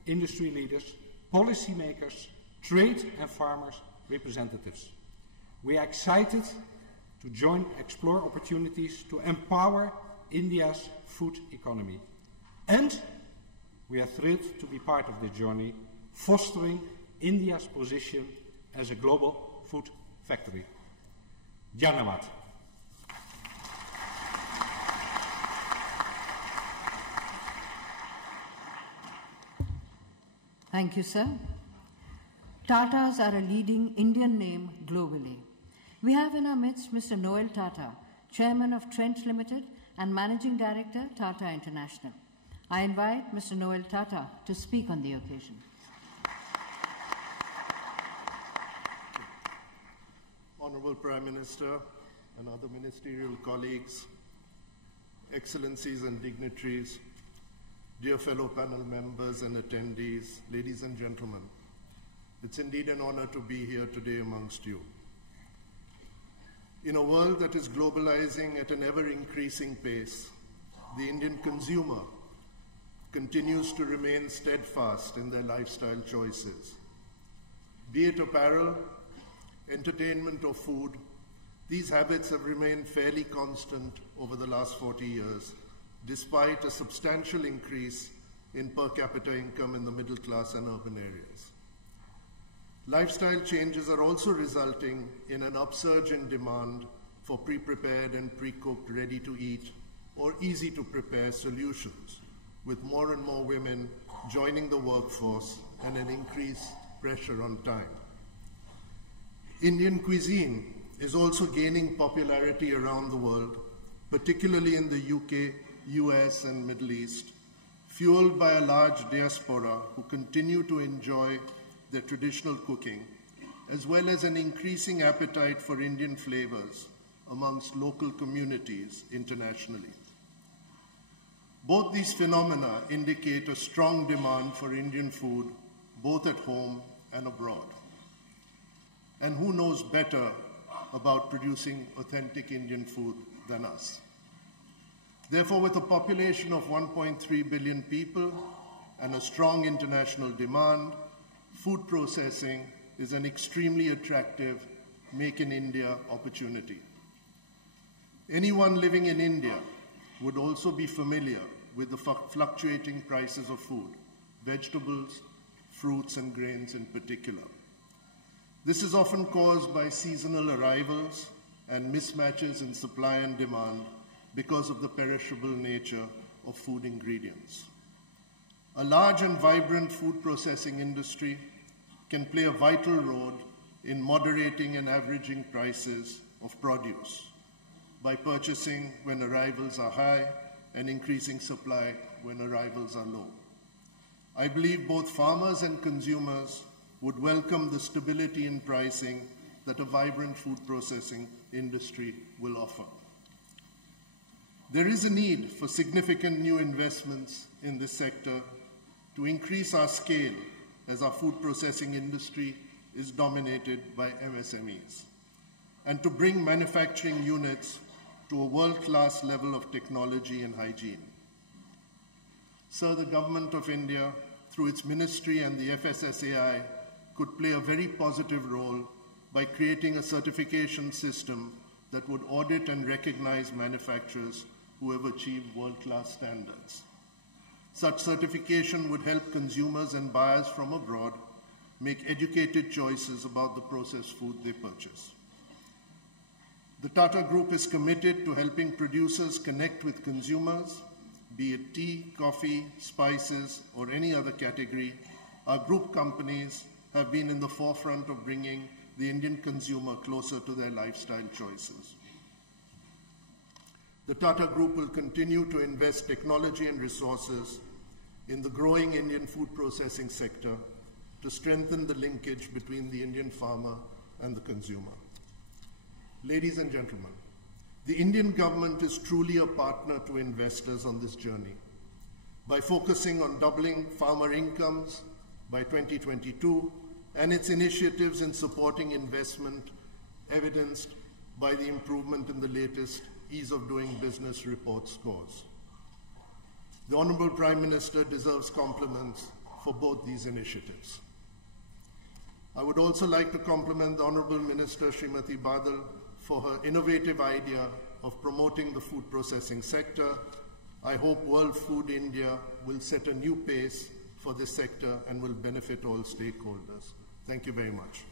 industry leaders, policymakers, trade and farmers representatives. We are excited to explore opportunities to empower India's food economy. And we are thrilled to be part of this journey, fostering India's position as a global food factory. Dhanyavad. Thank you, sir. Tatas are a leading Indian name globally. We have in our midst Mr. Noel Tata, Chairman of Trent Limited and Managing Director, Tata International. I invite Mr. Noel Tata to speak on the occasion. Honorable Prime Minister and other ministerial colleagues, excellencies and dignitaries, dear fellow panel members and attendees, ladies and gentlemen, it's indeed an honor to be here today amongst you. In a world that is globalizing at an ever-increasing pace, the Indian consumer continues to remain steadfast in their lifestyle choices. Be it apparel, entertainment, or food, these habits have remained fairly constant over the last 40 years, despite a substantial increase in per capita income in the middle class and urban areas. Lifestyle changes are also resulting in an upsurge in demand for pre-prepared and pre-cooked, ready-to-eat or easy-to-prepare solutions, with more and more women joining the workforce and an increased pressure on time. Indian cuisine is also gaining popularity around the world, particularly in the UK, US, and Middle East, fueled by a large diaspora who continue to enjoy their traditional cooking, as well as an increasing appetite for Indian flavors amongst local communities internationally. Both these phenomena indicate a strong demand for Indian food, both at home and abroad. And who knows better about producing authentic Indian food than us? Therefore, with a population of 1.3 billion people and a strong international demand, food processing is an extremely attractive Make in India opportunity. Anyone living in India would also be familiar with the fluctuating prices of food, vegetables, fruits, and grains in particular. This is often caused by seasonal arrivals and mismatches in supply and demand because of the perishable nature of food ingredients. A large and vibrant food processing industry can play a vital role in moderating and averaging prices of produce by purchasing when arrivals are high and increasing supply when arrivals are low. I believe both farmers and consumers would welcome the stability in pricing that a vibrant food processing industry will offer. There is a need for significant new investments in this sector to increase our scale, as our food processing industry is dominated by MSMEs, and to bring manufacturing units to a world-class level of technology and hygiene. Sir, the Government of India, through its ministry and the FSSAI, could play a very positive role by creating a certification system that would audit and recognize manufacturers who have achieved world-class standards. Such certification would help consumers and buyers from abroad make educated choices about the processed food they purchase. The Tata Group is committed to helping producers connect with consumers, be it tea, coffee, spices, or any other category. Our group companies have been in the forefront of bringing the Indian consumer closer to their lifestyle choices. The Tata Group will continue to invest technology and resources in the growing Indian food processing sector to strengthen the linkage between the Indian farmer and the consumer. Ladies and gentlemen, the Indian government is truly a partner to investors on this journey. By focusing on doubling farmer incomes by 2022 and its initiatives in supporting investment evidenced by the improvement in the latest Ease of Doing Business report scores. The Honorable Prime Minister deserves compliments for both these initiatives. I would also like to compliment the Honorable Minister Srimati Badal for her innovative idea of promoting the food processing sector. I hope World Food India will set a new pace for this sector and will benefit all stakeholders. Thank you very much.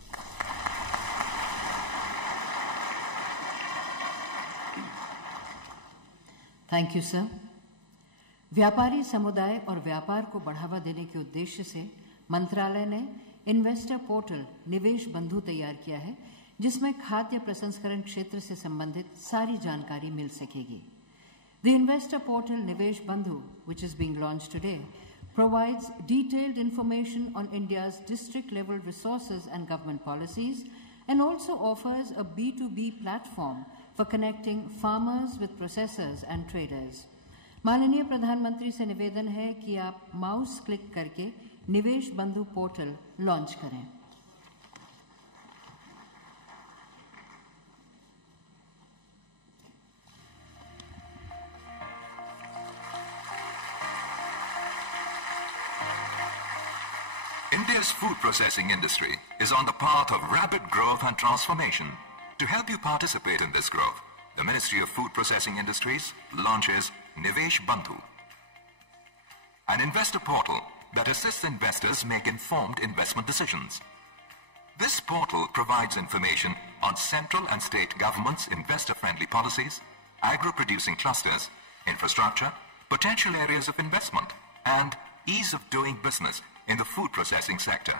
Thank you, sir. व्यापारी समुदाय और व्यापार को बढ़ावा देने के उद्देश्य से मंत्रालय ने इन्वेस्टर पोर्टल निवेश बंधु तैयार किया है, जिसमें खाद्य प्रसंस्करण क्षेत्र से संबंधित सारी जानकारी मिल सकेगी. The investor portal Nivesh Bandhu, which is being launched today, provides detailed information on India's district-level resources and government policies, and also offers a B2B platform for connecting farmers with processors and traders. माननीय प्रधानमंत्री से निवेदन है कि आप mouse click करके निवेश बंधु पोर्टल लॉन्च करें. India's food processing industry is on the path of rapid growth and transformation. To help you participate in this growth, the Ministry of Food Processing Industries launches Nivesh Bandhu, an investor portal that assists investors make informed investment decisions. This portal provides information on central and state governments' investor-friendly policies, agro-producing clusters, infrastructure, potential areas of investment, and ease of doing business in the food processing sector.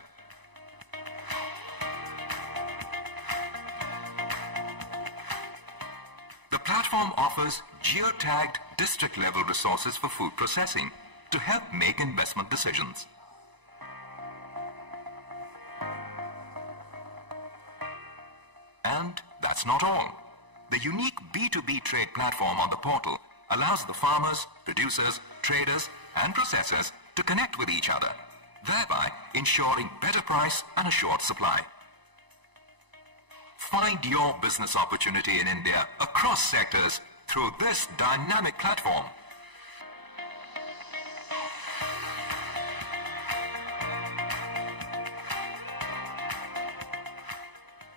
The platform offers geotagged district-level resources for food processing to help make investment decisions. And that's not all. The unique B2B trade platform on the portal allows the farmers, producers, traders, and processors to connect with each other, thereby ensuring better price and assured supply. Find your business opportunity in India across sectors through this dynamic platform.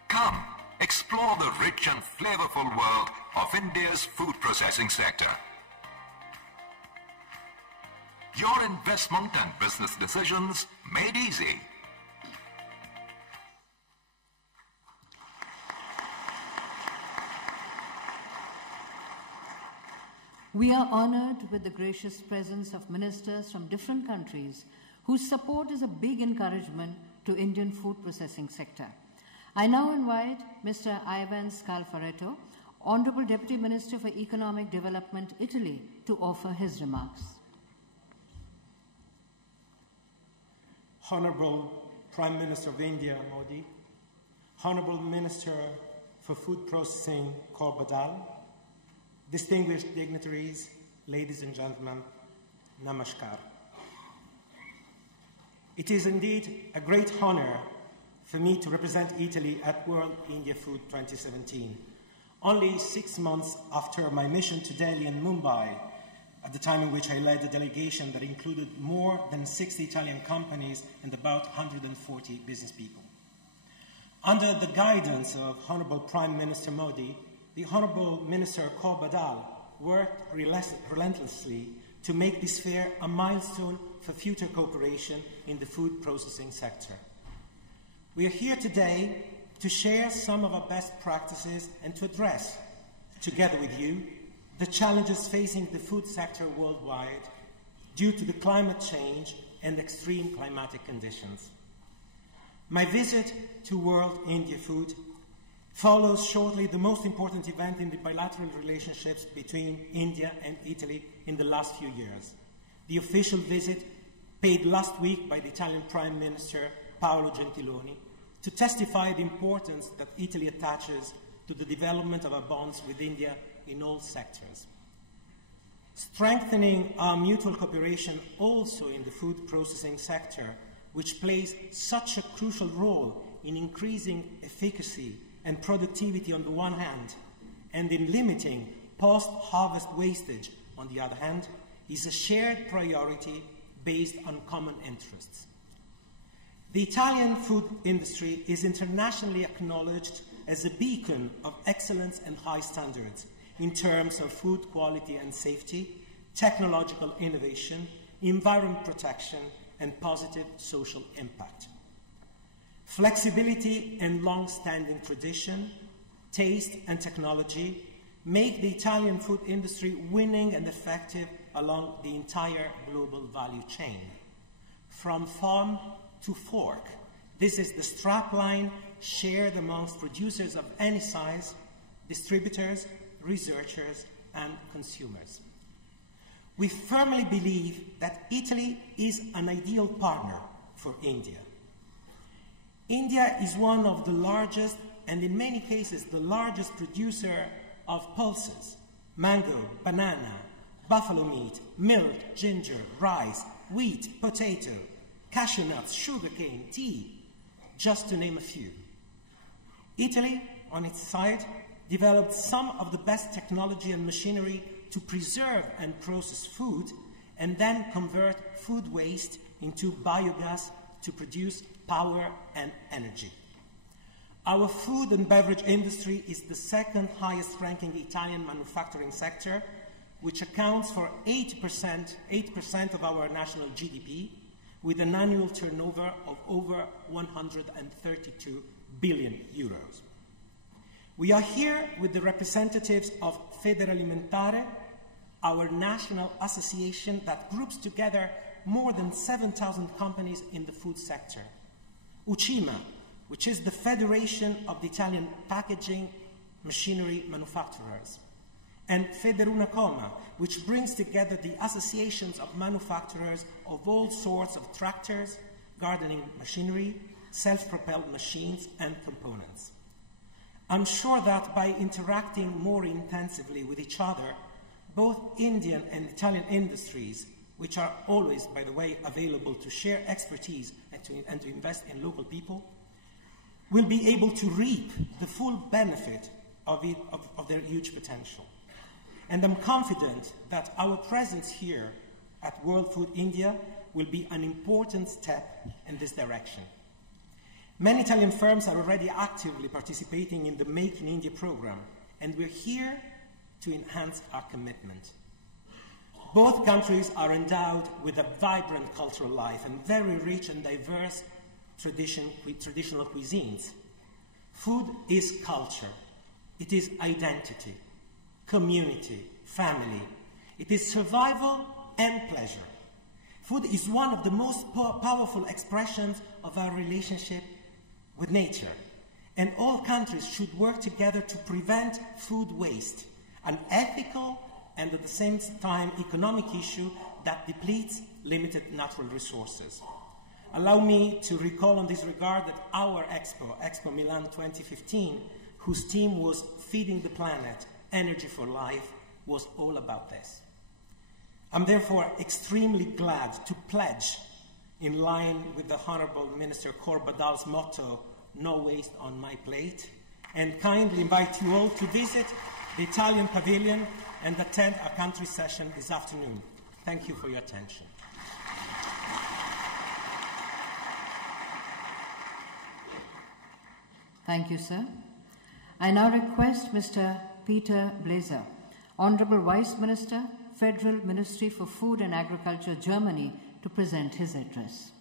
Come, explore the rich and flavorful world of India's food processing sector. Your investment and business decisions made easy. We are honored with the gracious presence of ministers from different countries whose support is a big encouragement to Indian food processing sector. I now invite Mr. Ivan Scalfaretto, Honorable Deputy Minister for Economic Development, Italy, to offer his remarks. Honorable Prime Minister of India, Modi, Honorable Minister for Food Processing, Kaur Badal, distinguished dignitaries, ladies and gentlemen, namaskar. It is indeed a great honor for me to represent Italy at World India Food 2017, only 6 months after my mission to Delhi and Mumbai, at the time in which I led a delegation that included more than 60 Italian companies and about 140 business people. Under the guidance of Honorable Prime Minister Modi, the Honorable Minister Kaur Badal worked relentlessly to make this fair a milestone for future cooperation in the food processing sector. We are here today to share some of our best practices and to address, together with you, the challenges facing the food sector worldwide due to the climate change and extreme climatic conditions. My visit to World India Food follows shortly the most important event in the bilateral relationships between India and Italy in the last few years, the official visit paid last week by the Italian Prime Minister Paolo Gentiloni to testify the importance that Italy attaches to the development of our bonds with India in all sectors. Strengthening our mutual cooperation also in the food processing sector, which plays such a crucial role in increasing efficacy and productivity on the one hand, and in limiting post-harvest wastage on the other hand, is a shared priority based on common interests. The Italian food industry is internationally acknowledged as a beacon of excellence and high standards in terms of food quality and safety, technological innovation, environment protection, and positive social impact. Flexibility and long-standing tradition, taste, and technology make the Italian food industry winning and effective along the entire global value chain. From farm to fork, this is the strapline shared amongst producers of any size, distributors, researchers, and consumers. We firmly believe that Italy is an ideal partner for India. India is one of the largest, and in many cases the largest producer of pulses, mango, banana, buffalo meat, milk, ginger, rice, wheat, potato, cashew nuts, sugarcane, tea, just to name a few. Italy, on its side, developed some of the best technology and machinery to preserve and process food and then convert food waste into biogas to produce power and energy. Our food and beverage industry is the second highest ranking Italian manufacturing sector, which accounts for 8% of our national GDP, with an annual turnover of over 132 billion euros. We are here with the representatives of Federalimentare, our national association that groups together more than 7,000 companies in the food sector. UCIMA, which is the Federation of the Italian Packaging Machinery Manufacturers, and Federunacoma, which brings together the associations of manufacturers of all sorts of tractors, gardening machinery, self-propelled machines, and components. I'm sure that by interacting more intensively with each other, both Indian and Italian industries, which are always, by the way, available to share expertise and to invest in local people, will be able to reap the full benefit of their huge potential. And I'm confident that our presence here at World Food India will be an important step in this direction. Many Italian firms are already actively participating in the Make in India program, and we're here to enhance our commitment. Both countries are endowed with a vibrant cultural life and very rich and diverse traditional cuisines. Food is culture. It is identity, community, family. It is survival and pleasure. Food is one of the most powerful expressions of our relationship with nature, and all countries should work together to prevent food waste, an ethical and at the same time economic issue that depletes limited natural resources. Allow me to recall in this regard that our Expo Milan 2015, whose theme was Feeding the Planet, Energy for Life, was all about this. I'm therefore extremely glad to pledge, in line with the Honorable Minister Korbadal's motto, "No waste on my plate," and kindly invite you all to visit the Italian pavilion and attend our country session this afternoon. Thank you for your attention. Thank you, sir. I now request Mr. Peter Blazer, Honorable Vice Minister, Federal Ministry for Food and Agriculture, Germany, to present his address.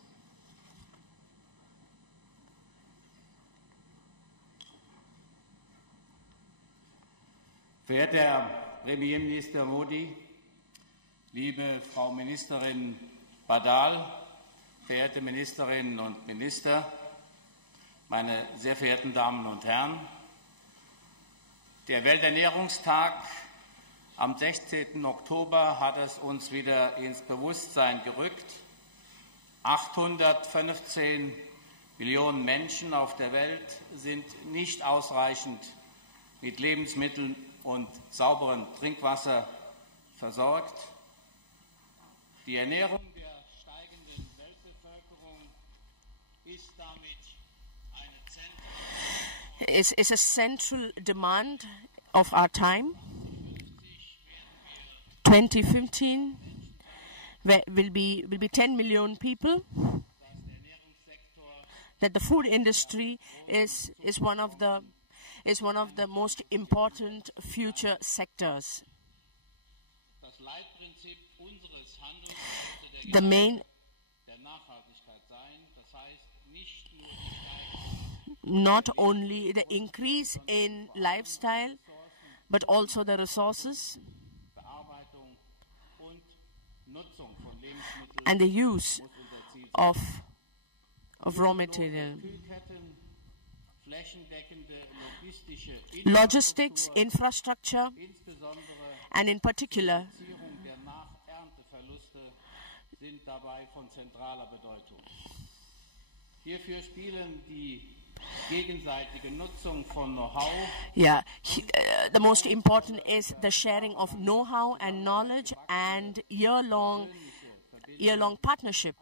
Verehrter Herr Premierminister Modi, liebe Frau Ministerin Badal, verehrte Ministerinnen und Minister, meine sehr verehrten Damen und Herren, der Welternährungstag am 16. Oktober hat es uns wieder ins Bewusstsein gerückt. 815 Millionen Menschen auf der Welt sind nicht ausreichend mit Lebensmitteln und sauberem Trinkwasser versorgt. Die Ernährung der steigenden Weltbevölkerung ist damit is a central demand of our time. 2015 will be 10 million people. That the food industry is one of the most important future sectors. The main not only the increase in lifestyle, but also the resources and the use of raw material. Logistics, infrastructure, and in particular, the most important is the sharing of know-how and knowledge and year-long partnership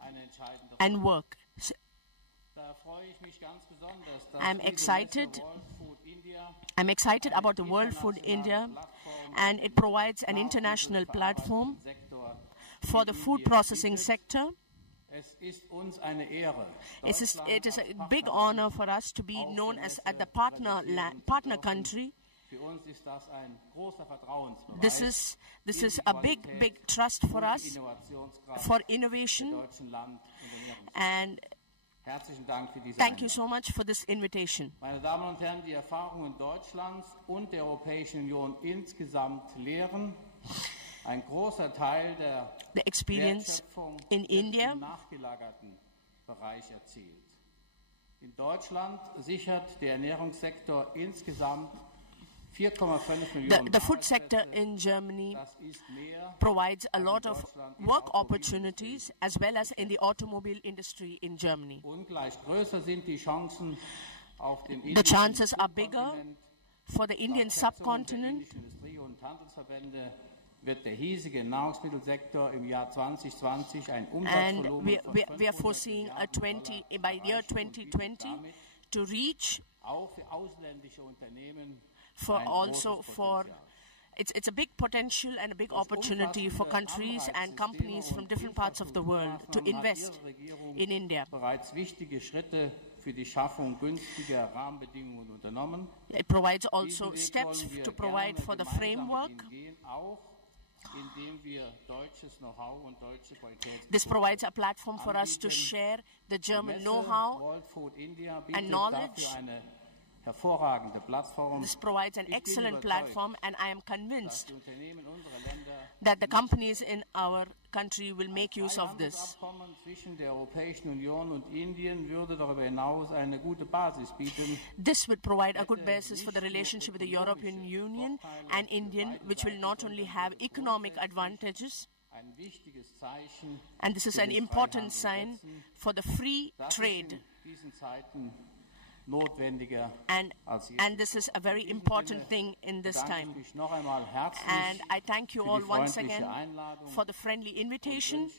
and work. I'm excited about the World Food India, and it provides an international platform for the food processing sector. It is a big honor for us to be known as the partner country. This is a big trust for us for innovation, and thank you so much for this invitation. Meine Damen und Herren, die Erfahrungen Deutschlands und der Europäischen Union insgesamt lehren, ein großer Teil der Wertschöpfung in India im nachgelagerten Bereich erzielt. In Deutschland sichert der Ernährungssektor insgesamt 4,5 Millionen The food sector in Germany provides a lot of work opportunities, as well as in the automobile industry in Germany. Ungleich größer sind die Chancen auf dem The chances are bigger for the Indian subcontinent. Industrie- und Handelsverbände wird der hiesige Nahrungsmittelsektor im Jahr 2020 ein And Umsatzvolumen von we are foreseeing by year 2020 to reach auch für ausländische Unternehmen it's a big potential and a big opportunity for countries and companies from different parts of the world to invest in India. Bereits wichtige Schritte für die Schaffung günstiger Rahmenbedingungen unternommen. It provides also steps to provide for the framework. This provides a platform for us to share the German know-how and knowledge. This provides an excellent platform, and I am convinced that the companies in our country will make use of this. This would provide a good basis for the relationship with the European Union and India, which will not only have economic advantages, and this is an important sign for the free trade. And this is a very important thing in this time. And I thank you all once again for the friendly invitation,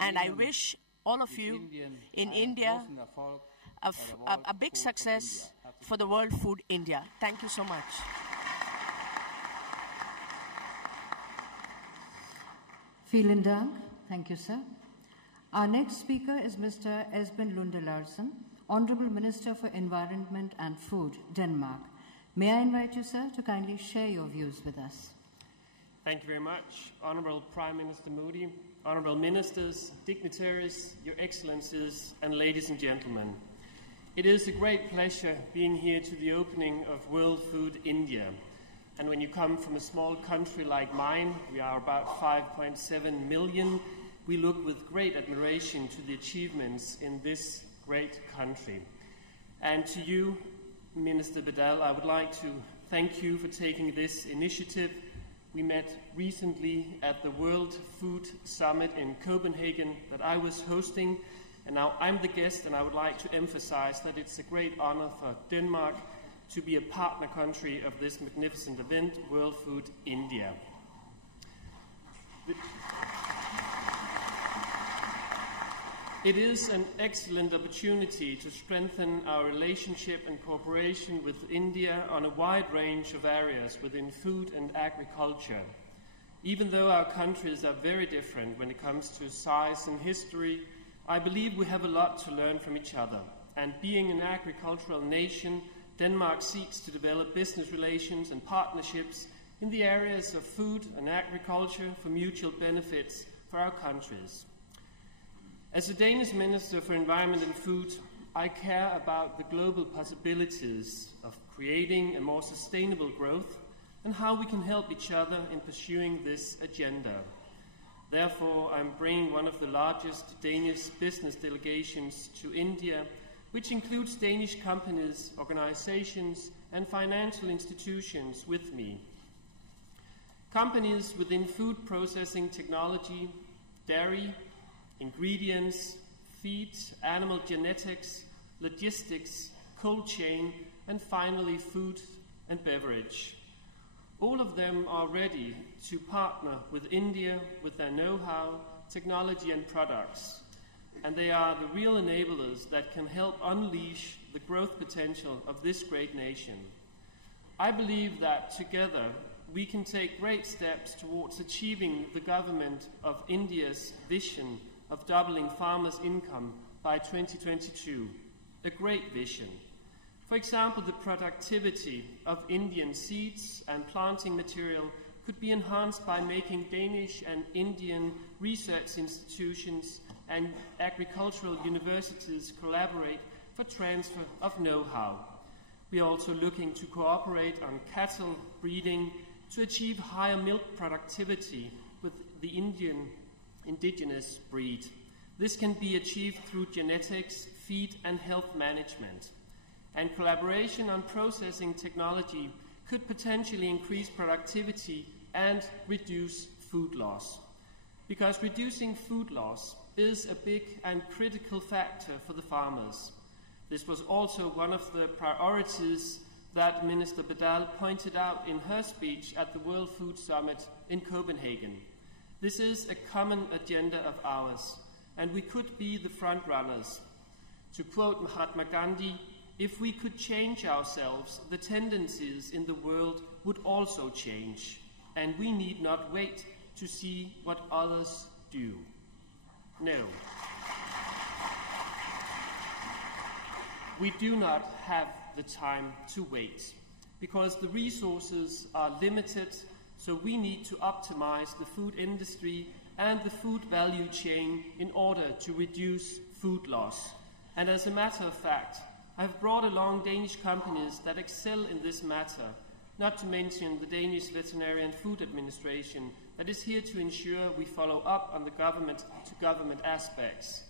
and I wish all of you in India a big success for the World Food India. Thank you so much. Vielen Dank. Thank you, sir. Our next speaker is Mr. Esben Lunde Larsen, Honorable Minister for Environment and Food, Denmark. May I invite you, sir, to kindly share your views with us? Thank you very much. Honorable Prime Minister Modi, honorable ministers, dignitaries, your excellencies, and ladies and gentlemen. It is a great pleasure being here to the opening of World Food India. And when you come from a small country like mine, we are about 5.7 million, we look with great admiration to the achievements in this great country. And to you, Minister Bedell, I would like to thank you for taking this initiative. We met recently at the World Food Summit in Copenhagen that I was hosting, and now I'm the guest, and I would like to emphasize that it's a great honor for Denmark to be a partner country of this magnificent event, World Food India. It is an excellent opportunity to strengthen our relationship and cooperation with India on a wide range of areas within food and agriculture. Even though our countries are very different when it comes to size and history, I believe we have a lot to learn from each other. And being an agricultural nation, Denmark seeks to develop business relations and partnerships in the areas of food and agriculture for mutual benefits for our countries. As a Danish Minister for Environment and Food, I care about the global possibilities of creating a more sustainable growth and how we can help each other in pursuing this agenda. Therefore, I'm bringing one of the largest Danish business delegations to India, which includes Danish companies, organizations, and financial institutions with me. Companies within food processing technology, dairy, ingredients, feed, animal genetics, logistics, cold chain, and finally food and beverage. All of them are ready to partner with India with their know-how, technology and products. And they are the real enablers that can help unleash the growth potential of this great nation. I believe that together we can take great steps towards achieving the government of India's vision of doubling farmers' income by 2022, a great vision. For example, the productivity of Indian seeds and planting material could be enhanced by making Danish and Indian research institutions and agricultural universities collaborate for transfer of know-how. We are also looking to cooperate on cattle breeding to achieve higher milk productivity with the indigenous breed. This can be achieved through genetics, feed and health management. And collaboration on processing technology could potentially increase productivity and reduce food loss. Because reducing food loss is a big and critical factor for the farmers. This was also one of the priorities that Minister Bedal pointed out in her speech at the World Food Summit in Copenhagen. This is a common agenda of ours, and we could be the front runners. To quote Mahatma Gandhi, if we could change ourselves, the tendencies in the world would also change, and we need not wait to see what others do. No. We do not have the time to wait, because the resources are limited, so we need to optimize the food industry and the food value chain in order to reduce food loss. And as a matter of fact, I have brought along Danish companies that excel in this matter, not to mention the Danish Veterinary and Food Administration that is here to ensure we follow up on the government-to-government aspects.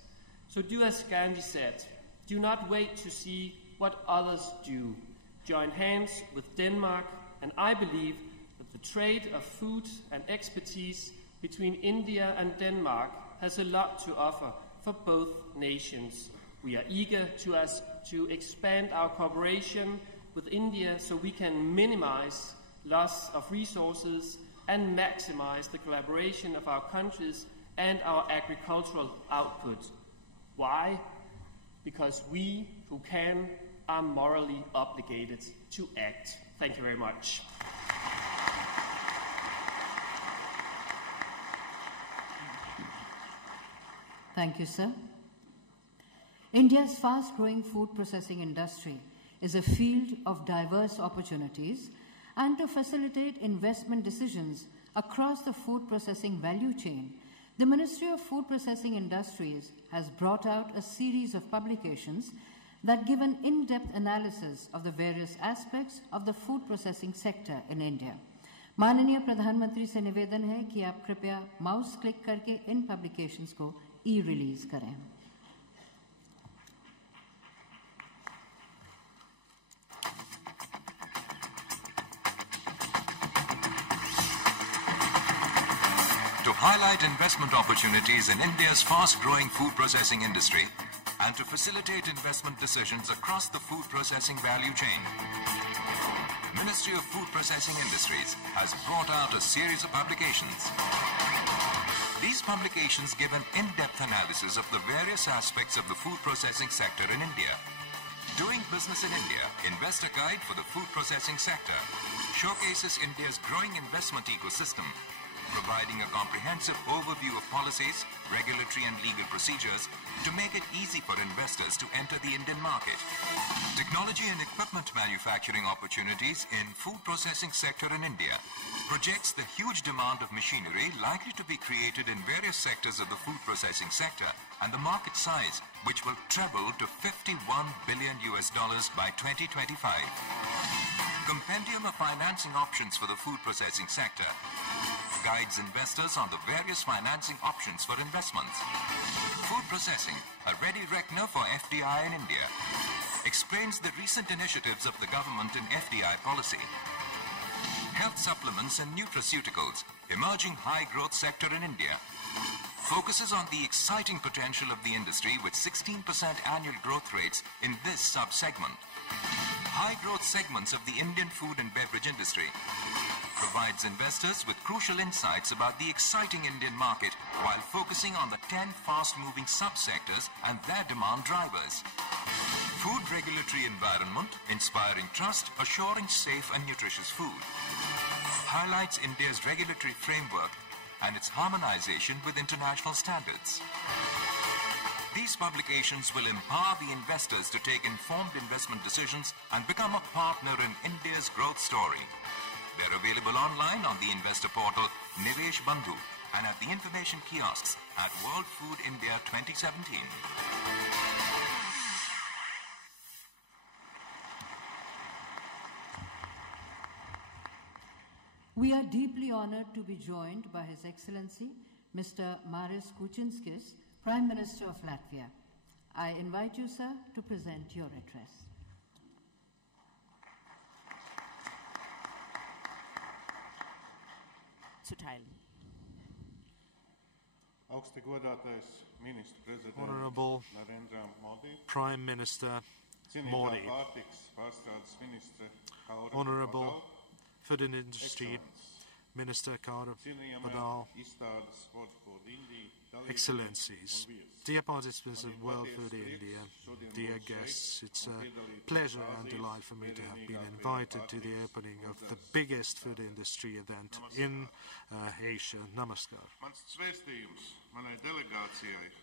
So do as Gandhi said, do not wait to see what others do. Join hands with Denmark, and I believe that the trade of food and expertise between India and Denmark has a lot to offer for both nations. We are eager to expand our cooperation with India so we can minimize loss of resources and maximize the collaboration of our countries and our agricultural output. Why? Because we who can are morally obligated to act. Thank you very much. Thank you, sir. India's fast-growing food processing industry is a field of diverse opportunities, and to facilitate investment decisions across the food processing value chain, the Ministry of Food Processing Industries has brought out a series of publications that give an in-depth analysis of the various aspects of the food processing sector in India. माननीय प्रधानमंत्री से निवेदन है कि आप कृपया mouse click करके इन publications को ई-रिलीज करें. To highlight investment opportunities in India's fast-growing food processing industry and to facilitate investment decisions across the food processing value chain, Ministry of Food Processing Industries has brought out a series of publications. These publications give an in-depth analysis of the various aspects of the food processing sector in India. Doing Business in India, Investor Guide for the Food Processing Sector, showcases India's growing investment ecosystem, providing a comprehensive overview of policies, regulatory and legal procedures to make it easy for investors to enter the Indian market. Technology and equipment manufacturing opportunities in food processing sector in India projects the huge demand of machinery likely to be created in various sectors of the food processing sector and the market size which will treble to $51 billion by 2025. Compendium of financing options for the food processing sector guides investors on the various financing options for investments. Food processing, a ready reckoner for FDI in India, explains the recent initiatives of the government in FDI policy. Health supplements and nutraceuticals, emerging high-growth sector in India, focuses on the exciting potential of the industry with 16% annual growth rates in this sub-segment. High-growth segments of the Indian food and beverage industry provides investors with crucial insights about the exciting Indian market while focusing on the 10 fast-moving sub-sectors and their demand drivers. Food regulatory environment, inspiring trust, assuring safe and nutritious food. Highlights India's regulatory framework and its harmonization with international standards. These publications will empower the investors to take informed investment decisions and become a partner in India's growth story. They're available online on the investor portal Nivesh Bandhu and at the information kiosks at World Food India 2017. We are deeply honored to be joined by His Excellency, Mr. Maris Kučinskis, Prime Minister of Latvia. I invite you, sir, to present your address. Honorable Prime Minister Modi, Honorable Food and Industry Minister Kaur Badal, Excellencies, dear participants of World Food India, dear guests, it's a pleasure and delight for me to have been invited to the opening of the biggest food industry event in Asia. Namaskar.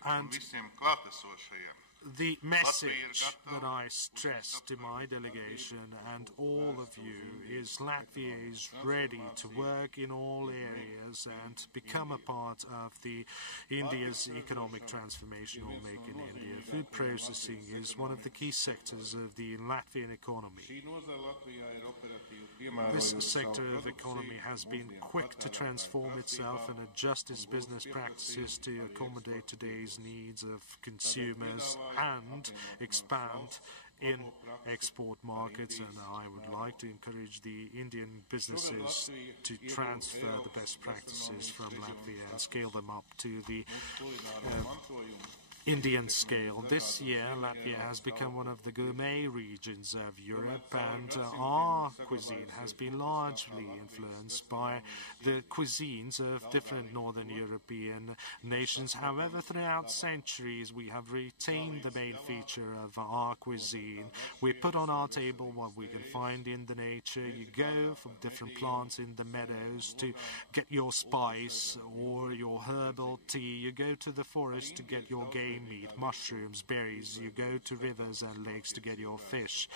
And the message that I stress to my delegation and all of you is Latvia is ready to work in all areas and become a part of the India's economic transformation or Make in India. Food processing is one of the key sectors of the Latvian economy. This sector of economy has been quick to transform itself and adjust its business practices to accommodate today's needs of consumers and expand in export markets, and I would like to encourage the Indian businesses to transfer the best practices from Latvia and scale them up to the Indian scale. This year, Latvia has become one of the gourmet regions of Europe, and our cuisine has been largely influenced by the cuisines of different Northern European nations. However, throughout centuries, we have retained the main feature of our cuisine. We put on our table what we can find in the nature. You go from different plants in the meadows to get your spice or your herbal tea. You go to the forest to get your game meat, mushrooms, berries. You go to rivers and lakes to get your fish,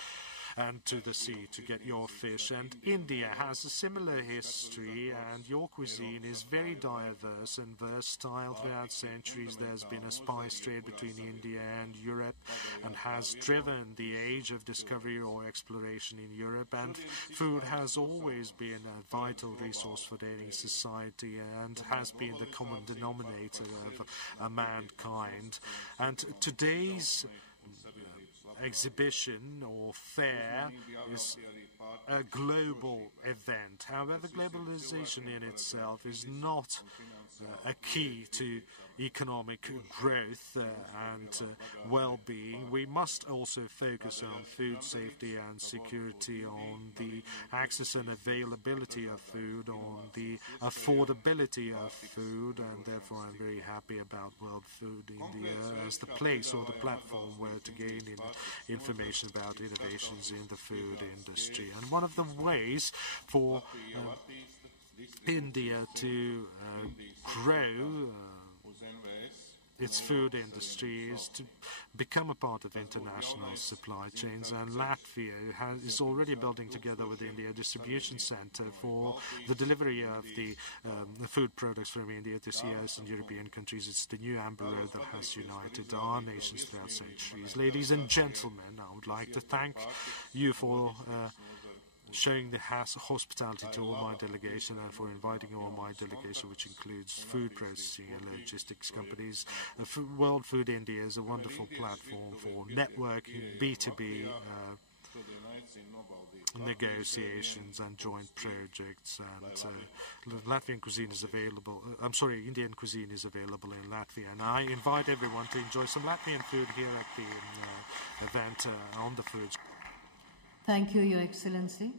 and to the sea to get your fish. And India has a similar history, and your cuisine is very diverse and versatile. Throughout centuries, there's been a spice trade between India and Europe, and has driven the age of discovery or exploration in Europe. And food has always been a vital resource for daily society and has been the common denominator of mankind. And today's exhibition or fair is a global event. However, globalization in itself is not a key to economic growth and well-being. We must also focus on food safety and security, on the access and availability of food, on the affordability of food, and therefore I'm very happy about World Food India as the place or the platform where to gain information about innovations in the food industry. And one of the ways for India to grow its food industry is to become a part of international supply chains, and Latvia is already building together with India a distribution center for the delivery of the food products from India to CIS and European countries. It's the new amber road that has united our nations throughout centuries. Ladies and gentlemen, I would like to thank you for showing the hospitality to all my delegation and for inviting all my delegation, which includes food processing and logistics companies. World Food India is a wonderful platform for networking, B2B negotiations and joint projects, and Latvian cuisine is available, Indian cuisine is available in Latvia, and I invite everyone to enjoy some Latvian food here at the event on the foods. Thank you, Your Excellency.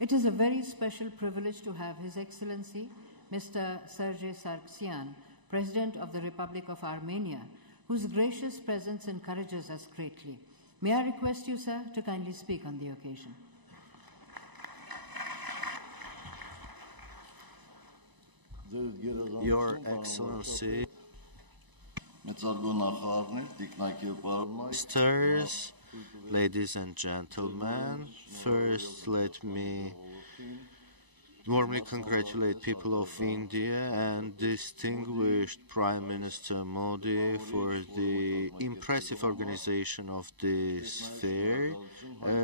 It is a very special privilege to have His Excellency, Mr. Sergei Sargsyan, President of the Republic of Armenia, whose gracious presence encourages us greatly. May I request you, sir, to kindly speak on the occasion. Your Excellency, Ministers, ladies and gentlemen, first let me warmly congratulate people of India and distinguished Prime Minister Modi for the impressive organization of this fair,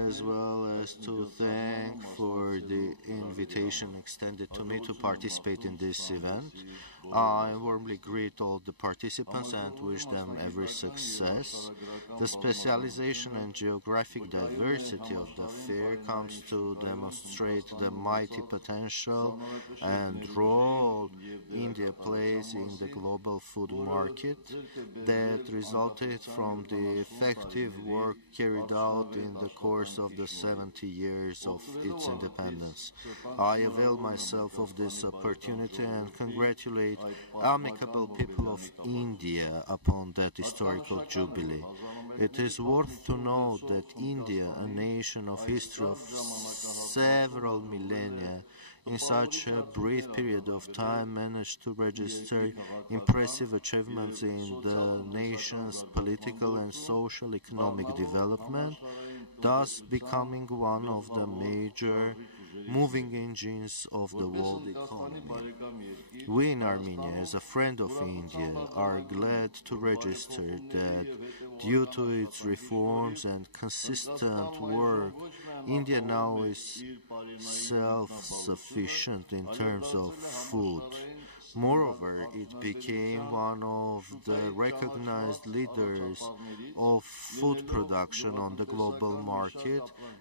as well as to thank for the invitation extended to me to participate in this event. I warmly greet all the participants and wish them every success. The specialization and geographic diversity of the fair comes to demonstrate the mighty potential and role India plays in the global food market that resulted from the effective work carried out in the course of the 70 years of its independence. I avail myself of this opportunity and congratulate amicable people of India upon that historical jubilee. It is worth to note that India, a nation of history of several millennia, in such a brief period of time managed to register impressive achievements in the nation's political and social economic development, thus becoming one of the major moving engines of the world economy. We in Armenia, as a friend of India, are glad to register that due to its reforms and consistent work, India now is self-sufficient in terms of food. Moreover, it became one of the recognized leaders of food production on the global market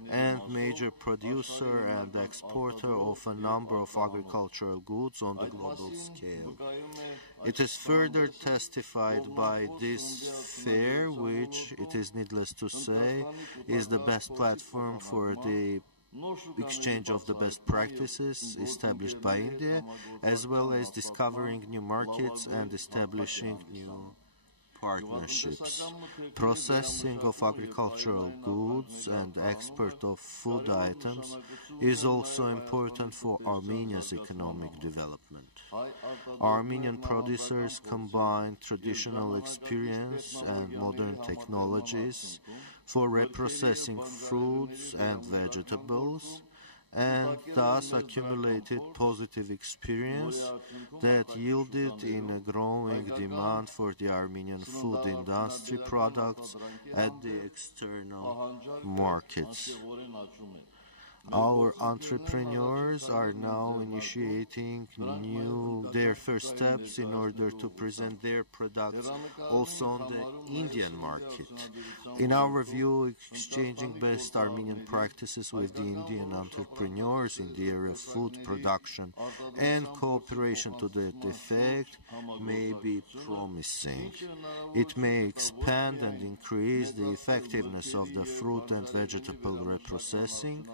and major producer and exporter of a number of agricultural goods on the global scale. It is further testified by this fair, which, it is needless to say, is the best platform for the exchange of the best practices established by India, as well as discovering new markets and establishing new partnerships. Processing of agricultural goods and export of food items is also important for Armenia's economic development. Armenian producers combine traditional experience and modern technologies for reprocessing fruits and vegetables, and thus accumulated positive experience that yielded in a growing demand for the Armenian food industry products at the external markets. Our entrepreneurs are now initiating their first steps in order to present their products also on the Indian market. In our view, exchanging best Armenian practices with the Indian entrepreneurs in the area of food production and cooperation to that effect may be promising. It may expand and increase the effectiveness of the fruit and vegetable reprocessing,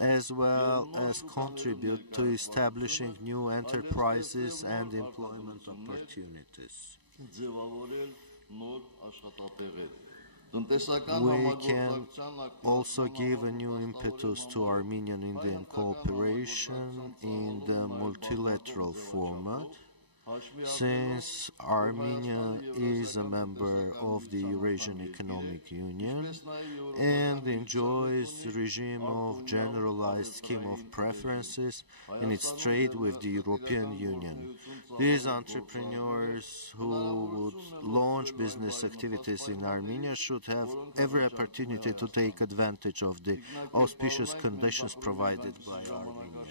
as well as contribute to establishing new enterprises and employment opportunities. We can also give a new impetus to Armenian-Indian cooperation in the multilateral format, since Armenia is a member of the Eurasian Economic Union and enjoys the regime of generalized scheme of preferences in its trade with the European Union. These entrepreneurs who would launch business activities in Armenia should have every opportunity to take advantage of the auspicious conditions provided by Armenia.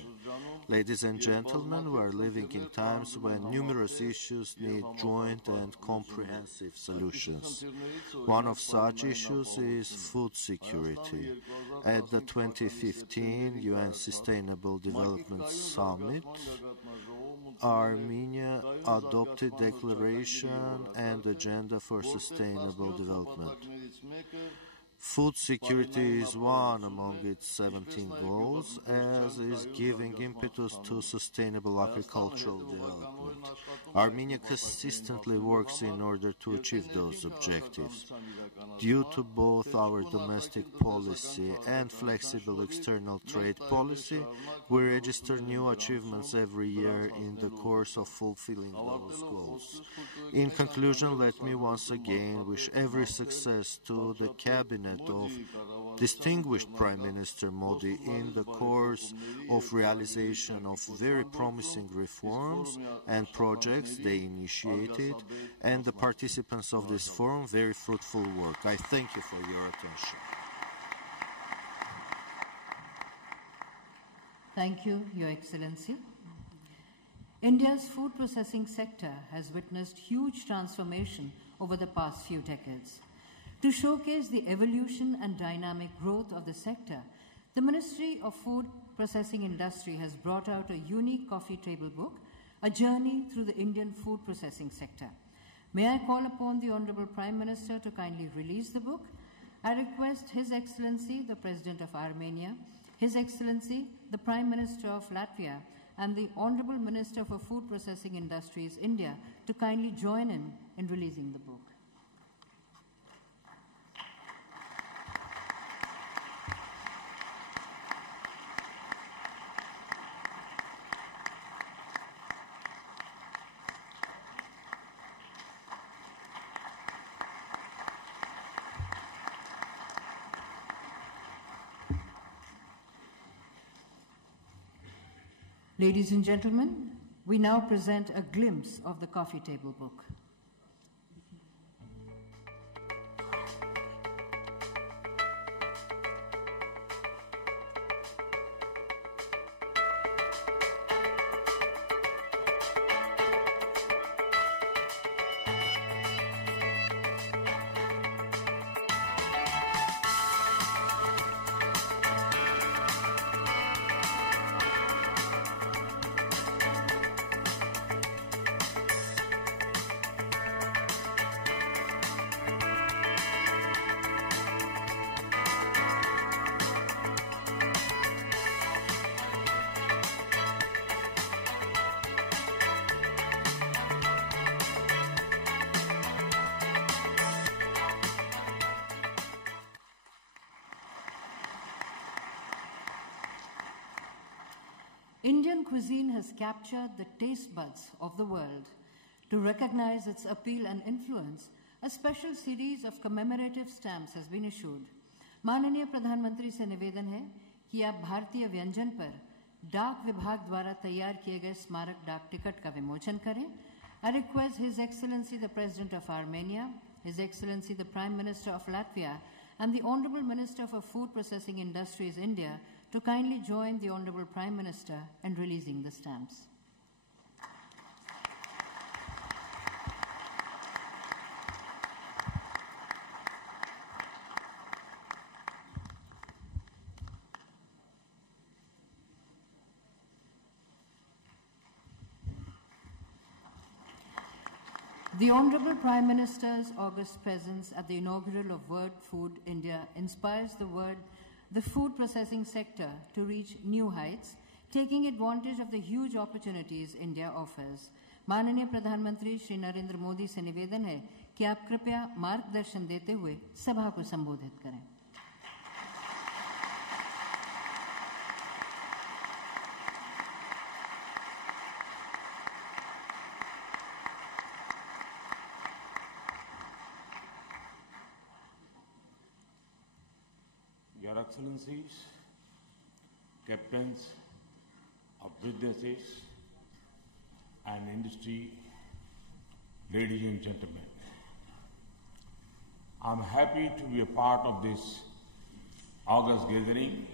Ladies and gentlemen, we are living in times when numerous issues need joint and comprehensive solutions. One of such issues is food security. At the 2015 UN Sustainable Development Summit, Armenia adopted Declaration and Agenda for Sustainable Development. Food security is one among its 17 goals, as is giving impetus to sustainable agricultural development. Armenia consistently works in order to achieve those objectives. Due to both our domestic policy and flexible external trade policy, we register new achievements every year in the course of fulfilling those goals. In conclusion, let me once again wish every success to the Cabinet of distinguished Prime Minister Modi in the course of realization of very promising reforms and projects they initiated, and the participants of this forum very fruitful work. I thank you for your attention. Thank you, Your Excellency. India's food processing sector has witnessed huge transformation over the past few decades. To showcase the evolution and dynamic growth of the sector, the Ministry of Food Processing Industry has brought out a unique coffee table book, A Journey Through the Indian Food Processing Sector. May I call upon the Honorable Prime Minister to kindly release the book? I request His Excellency, the President of Armenia, His Excellency, the Prime Minister of Latvia, and the Honorable Minister for Food Processing Industries, India, to kindly join in releasing the book. Ladies and gentlemen, we now present a glimpse of the coffee table book. Indian cuisine has captured the taste buds of the world. To recognize its appeal and influence, a special series of commemorative stamps has been issued. माननीय प्रधानमंत्री से निवेदन है कि आप भारतीय व्यंजन पर डाक विभाग द्वारा तैयार किए गए स्मारक डाक टिकट का विमोचन करें. I request His Excellency the President of Armenia, His Excellency the Prime Minister of Latvia, and the Honorable Minister for Food Processing Industries, India, to kindly join the Honorable Prime Minister in releasing the stamps. The Honorable Prime Minister's august presence at the inaugural of World Food India inspires the food processing sector to reach new heights, taking advantage of the huge opportunities India offers. माननीय प्रधानमंत्री श्री नरेंद्र मोदी से निवेदन है कि आप कृपया मार्गदर्शन देते हुए सभा को संबोधित करें. Your Excellencies, Captains of Businesses and Industry, ladies and gentlemen, I'm happy to be a part of this august gathering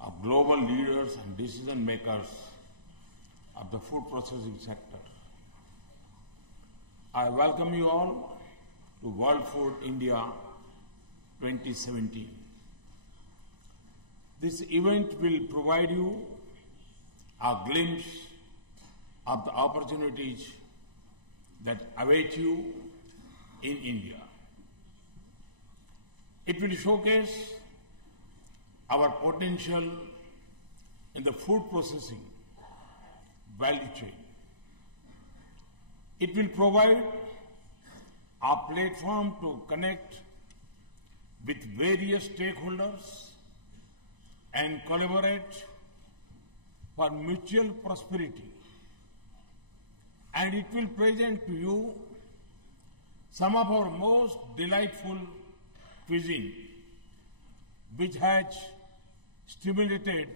of global leaders and decision makers of the food processing sector. I welcome you all to World Food India 2017. This event will provide you a glimpse of the opportunities that await you in India. It will showcase our potential in the food processing value chain. It will provide a platform to connect with various stakeholders and collaborate for mutual prosperity. And it will present to you some of our most delightful cuisine, which has stimulated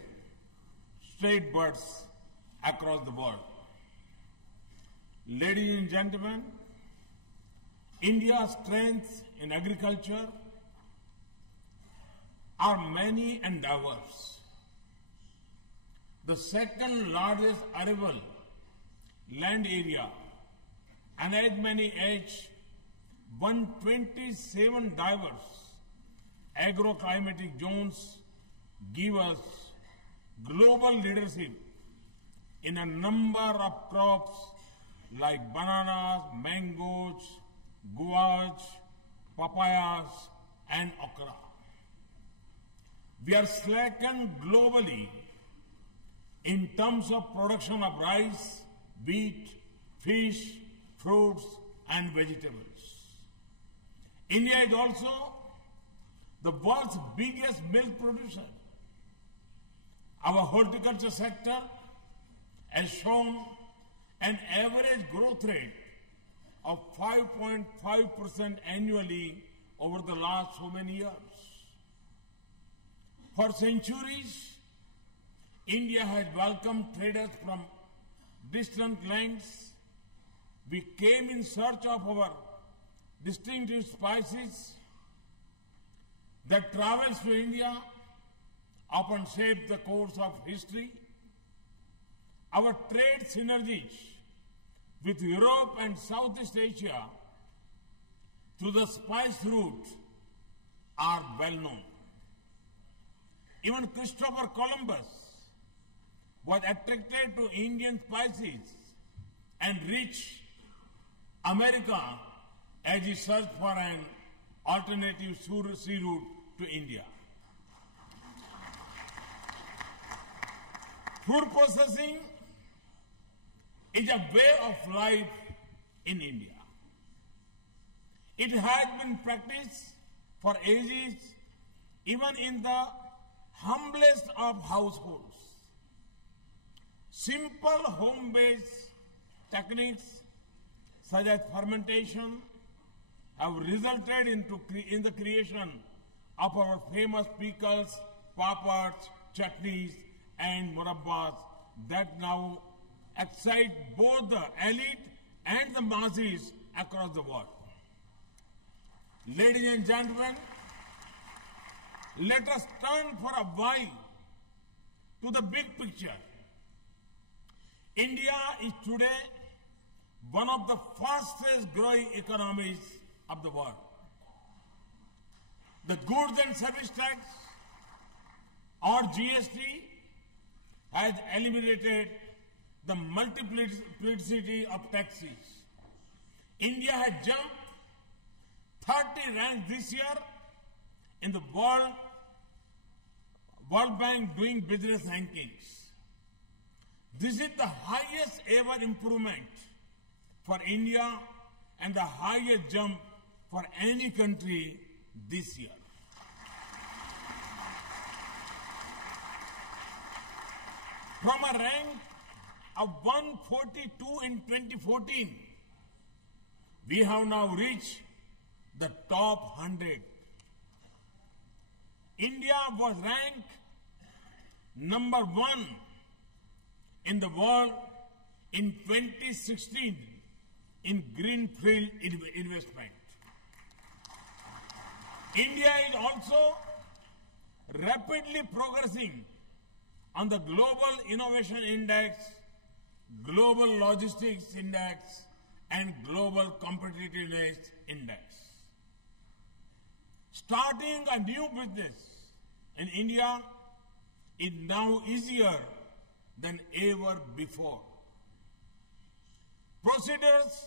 trade buds across the world. Ladies and gentlemen, India's strengths in agriculture are many and diverse. The second largest arable land area and as many as 127 diverse agroclimatic zones give us global leadership in a number of crops like bananas, mangoes, guavas, papayas, and okra. We are second globally in terms of production of rice, wheat, fish, fruits, and vegetables. India is also the world's biggest milk producer. Our horticulture sector has shown an average growth rate of 5.5% annually over the last so many years. For centuries, India has welcomed traders from distant lands. We came in search of our distinctive spices that travels to India, often shaped the course of history. Our trade synergies with Europe and Southeast Asia through the spice route are well known. Even Christopher Columbus was attracted to Indian spices and reached America as he searched for an alternative sea route to India. Food processing is a way of life in India. It has been practiced for ages, even in the humblest of households. Simple home-based techniques such as fermentation have resulted in the creation of our famous pickles, papads, chutneys, and murabbas that now excite both the elite and the masses across the world. Ladies and gentlemen, let us turn for a while to the big picture. India is today one of the fastest growing economies of the world. The goods and service tax, or GST, has eliminated the multiplicity of taxes. India has jumped 30 ranks this year in the World Bank Doing Business rankings. This is the highest ever improvement for India and the highest jump for any country this year. From a rank of 142 in 2014, we have now reached the top 100. India was ranked number 1 in the world in 2016 in greenfield investment. India is also rapidly progressing on the Global Innovation Index, Global Logistics Index, and Global Competitiveness Index. Starting a new business in India is now easier than ever before. Procedures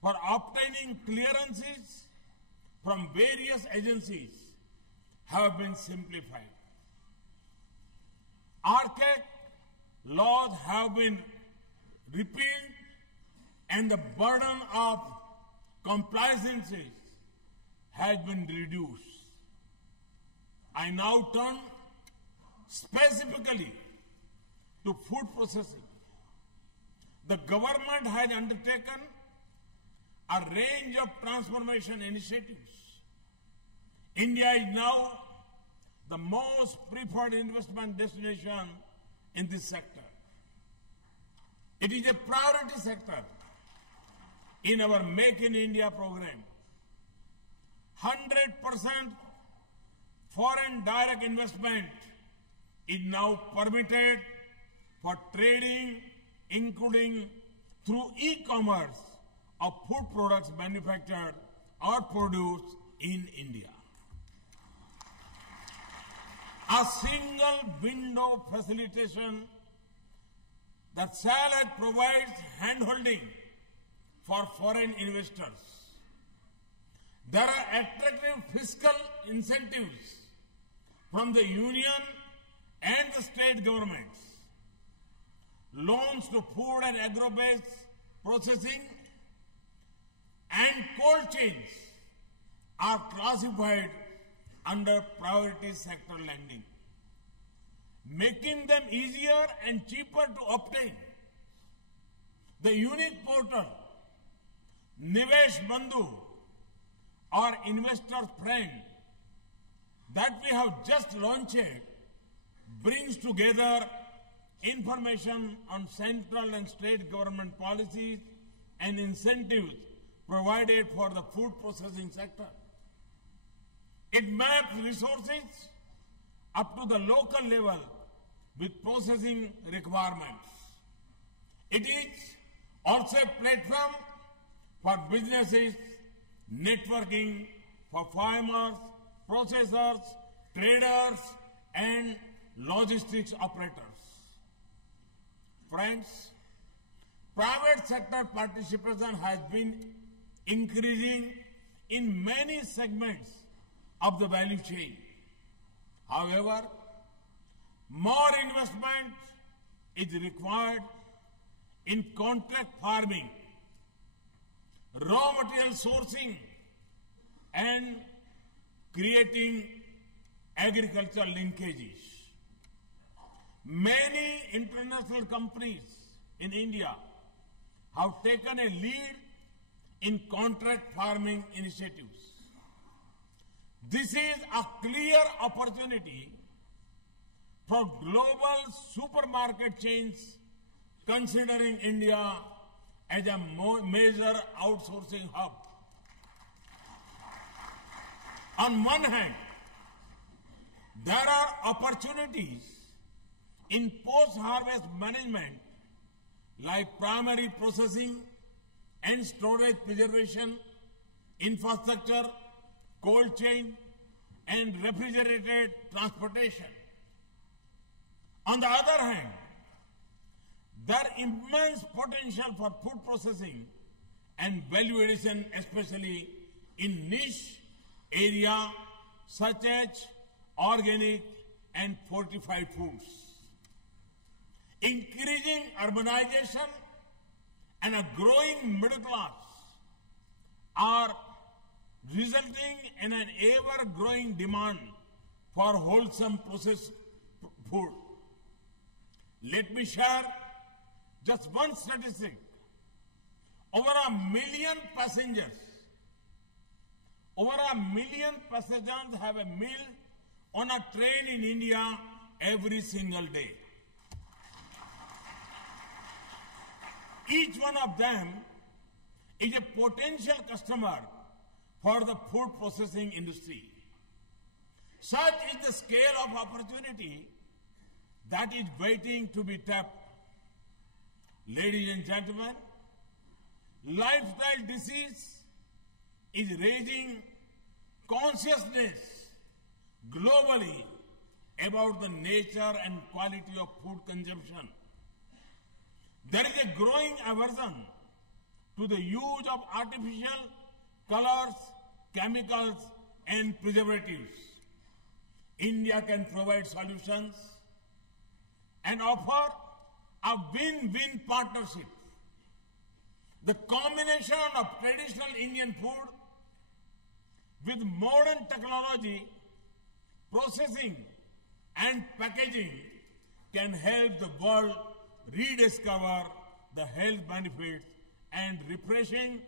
for obtaining clearances from various agencies have been simplified. Archaic laws have been repealed and the burden of compliances has been reduced. I now turn specifically to food processing. The government has undertaken a range of transformation initiatives. India is now the most preferred investment destination in this sector. It is a priority sector in our Make in India program. 100% foreign direct investment is now permitted for trading, including through e-commerce of food products manufactured or produced in India. A single window facilitation that SALAD provides handholding for foreign investors. There are attractive fiscal incentives from the union and the state governments. Loans to food and agro-based processing and cold chains are classified under priority sector lending, making them easier and cheaper to obtain. The unique portal, Nivesh Bandhu, or Investor Friend, that we have just launched, brings together information on central and state government policies and incentives provided for the food processing sector. It maps resources up to the local level with processing requirements. It is also a platform for businesses, networking for farmers, processors, traders, and logistics operators. Friends, private sector participation has been increasing in many segments of the value chain. However, more investment is required in contract farming, raw material sourcing, and creating agricultural linkages. Many international companies in India have taken a lead in contract farming initiatives. This is a clear opportunity for global supermarket chains considering India as a major outsourcing hub. On one hand, there are opportunities in post-harvest management like primary processing and storage preservation, infrastructure, cold chain, and refrigerated transportation. On the other hand, there is immense potential for food processing and value addition, especially in niche areas such as organic and fortified foods. Increasing urbanization and a growing middle class are resulting in an ever-growing demand for wholesome processed food. Let me share just one statistic. Over 1 million passengers have a meal on a train in India every single day. Each one of them is a potential customer for the food processing industry. Such is the scale of opportunity that is waiting to be tapped. Ladies and gentlemen, lifestyle disease is raising consciousness globally about the nature and quality of food consumption. There is a growing aversion to the use of artificial colors, chemicals, and preservatives. India can provide solutions and offer a win-win partnership. The combination of traditional Indian food with modern technology, processing and packaging can help the world rediscover the health benefits and refreshing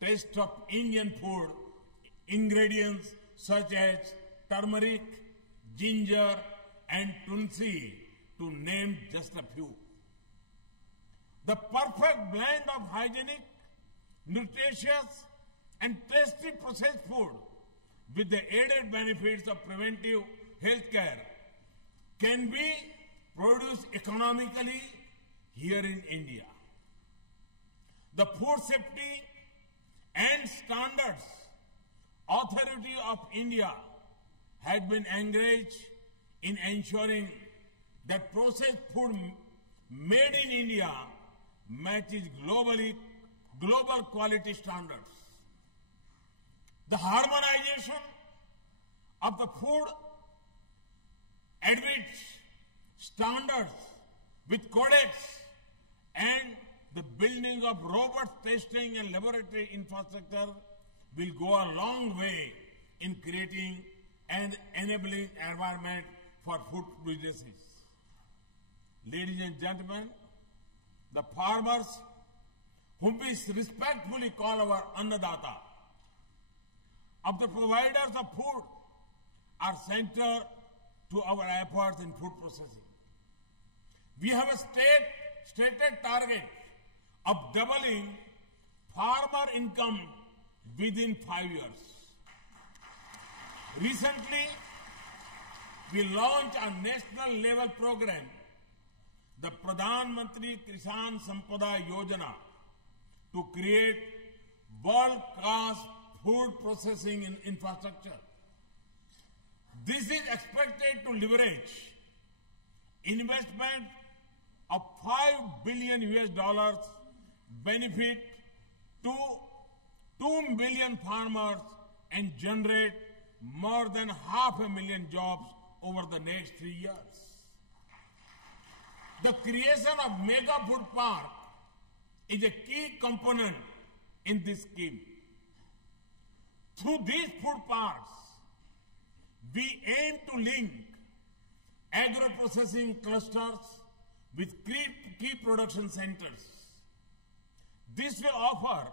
taste of Indian food ingredients such as turmeric, ginger and tulsi, to name just a few. The perfect blend of hygienic, nutritious and tasty processed food with the added benefits of preventive health care can be produced economically here in India. The Food Safety and Standards Authority of India has been engaged in ensuring that processed food made in India matches global quality standards. The harmonization of the food admits standards with codex and the building of robust testing and laboratory infrastructure will go a long way in creating an enabling environment for food businesses. Ladies and gentlemen, the farmers, whom we respectfully call our Annadata, of the providers of food, are central to our efforts in food processing. We have a stated target of doubling farmer income within 5 years. Recently, we launched a national level program, the Pradhan Mantri Kisan Sampada Yojana, to create world-class food processing infrastructure. This is expected to leverage investment of $5 billion benefit to 2 million farmers and generate more than 500,000 jobs over the next 3 years. The creation of Mega Food Park is a key component in this scheme. Through these food parks, we aim to link agro-processing clusters with key production centers. This will offer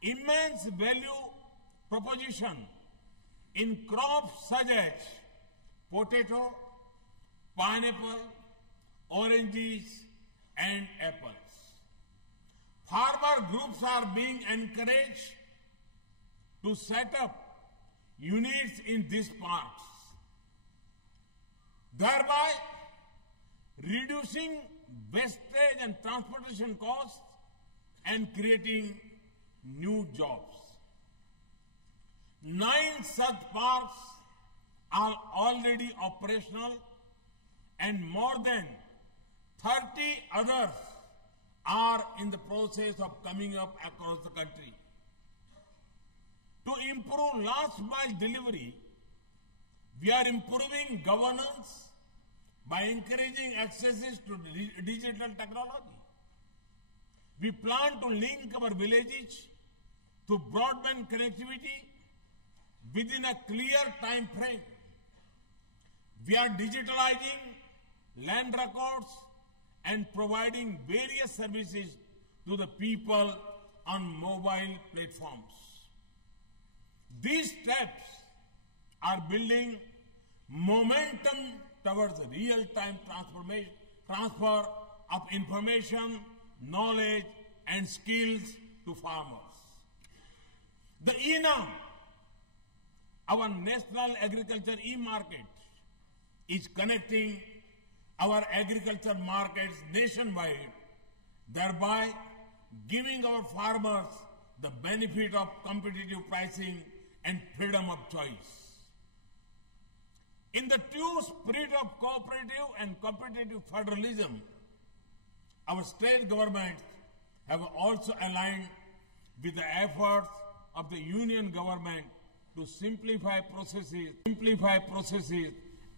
immense value proposition in crops such as potato, pineapple, oranges and apples. Farmer groups are being encouraged to set up units in these parks, thereby reducing wastage and transportation costs and creating new jobs. 9 such parks are already operational and more than 30 others are in the process of coming up across the country. To improve last mile delivery, we are improving governance by encouraging access to digital technology. We plan to link our villages to broadband connectivity within a clear time frame. We are digitalizing land records and providing various services to the people on mobile platforms. These steps are building momentum towards real-time transfer of information, knowledge and skills to farmers. The ENAM, our National Agriculture e-Market, is connecting our agriculture markets nationwide, thereby giving our farmers the benefit of competitive pricing and freedom of choice. In the true spirit of cooperative and competitive federalism, our state governments have also aligned with the efforts of the union government to simplify processes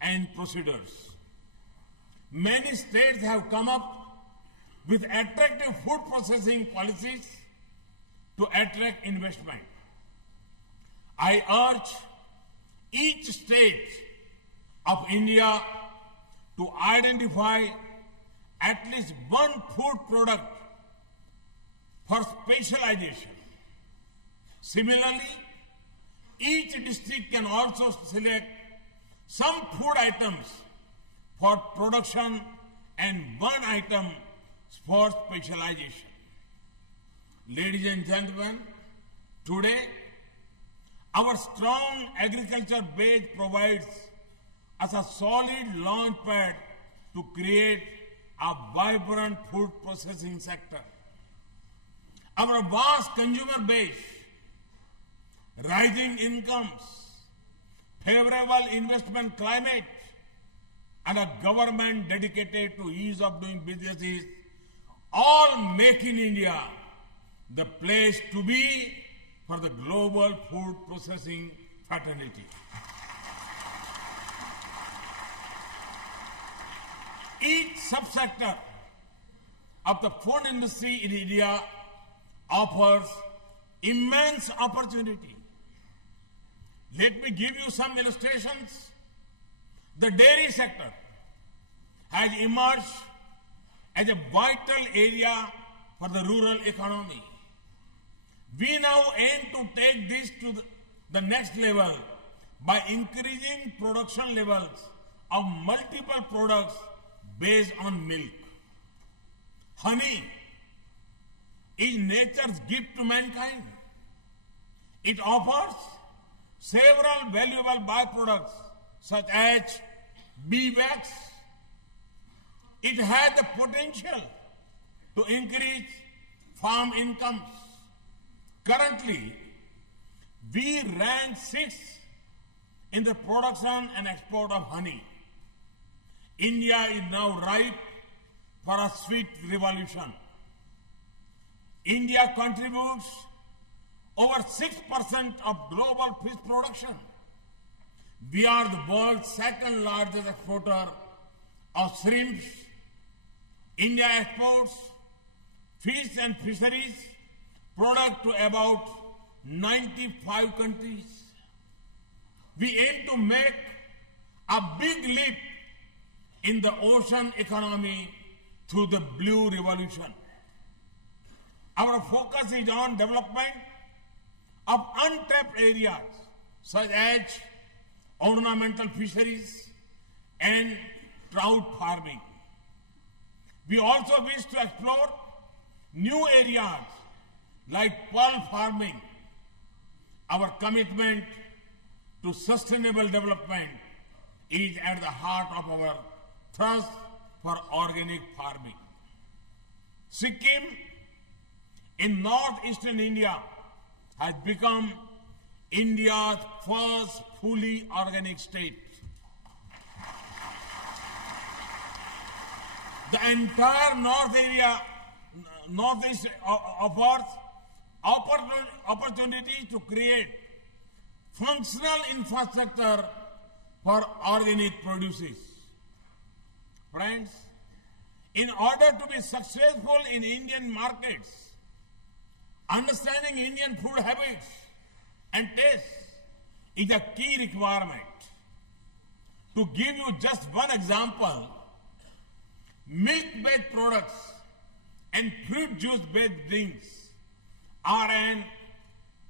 and procedures. Many states have come up with attractive food processing policies to attract investment. I urge each state of India to identify at least one food product for specialization. Similarly, each district can also select some food items for production and one item for specialization. Ladies and gentlemen, today our strong agriculture base provides us a solid launchpad to create a vibrant food processing sector. Our vast consumer base, rising incomes, favorable investment climate, and a government dedicated to ease of doing businesses all make in India the place to be for the global food processing fraternity. Each subsector of the food industry in India offers immense opportunity. Let me give you some illustrations. The dairy sector has emerged as a vital area for the rural economy. We now aim to take this to the next level by increasing production levels of multiple products based on milk. Honey is nature's gift to mankind. It offers several valuable byproducts such as bee wax. It has the potential to increase farm incomes. Currently, we rank 6th in the production and export of honey. India is now ripe for a sweet revolution. India contributes over 6% of global fish production. We are the world's second largest exporter of shrimps. India exports fish and fisheries product to about 95 countries. We aim to make a big leap in the ocean economy through the Blue Revolution. Our focus is on development of untapped areas such as ornamental fisheries and trout farming. We also wish to explore new areas like pearl farming. Our commitment to sustainable development is at the heart of our thrust for organic farming. Sikkim in northeastern India has become India's first fully organic state. The entire northeast offers opportunity to create functional infrastructure for organic produces. Friends, in order to be successful in Indian markets, understanding Indian food habits and tastes is a key requirement. To give you just one example, milk-based products and fruit juice-based drinks are an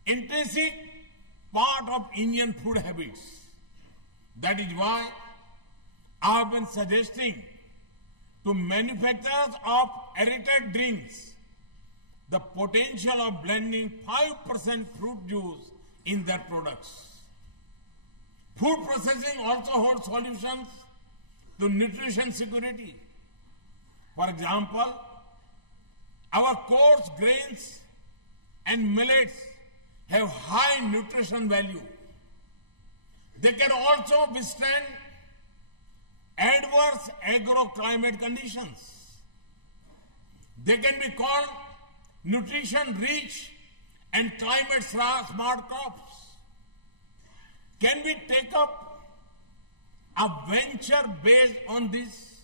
intrinsic part of Indian food habits. That is why I have been suggesting to manufacturers of aerated drinks the potential of blending 5% fruit juice in their products. Food processing also holds solutions to nutrition security. For example, our coarse grains and millets have high nutrition value. They can also withstand adverse agroclimate conditions. They can be called nutrition-rich and climate-smart crops. Can we take up a venture based on this.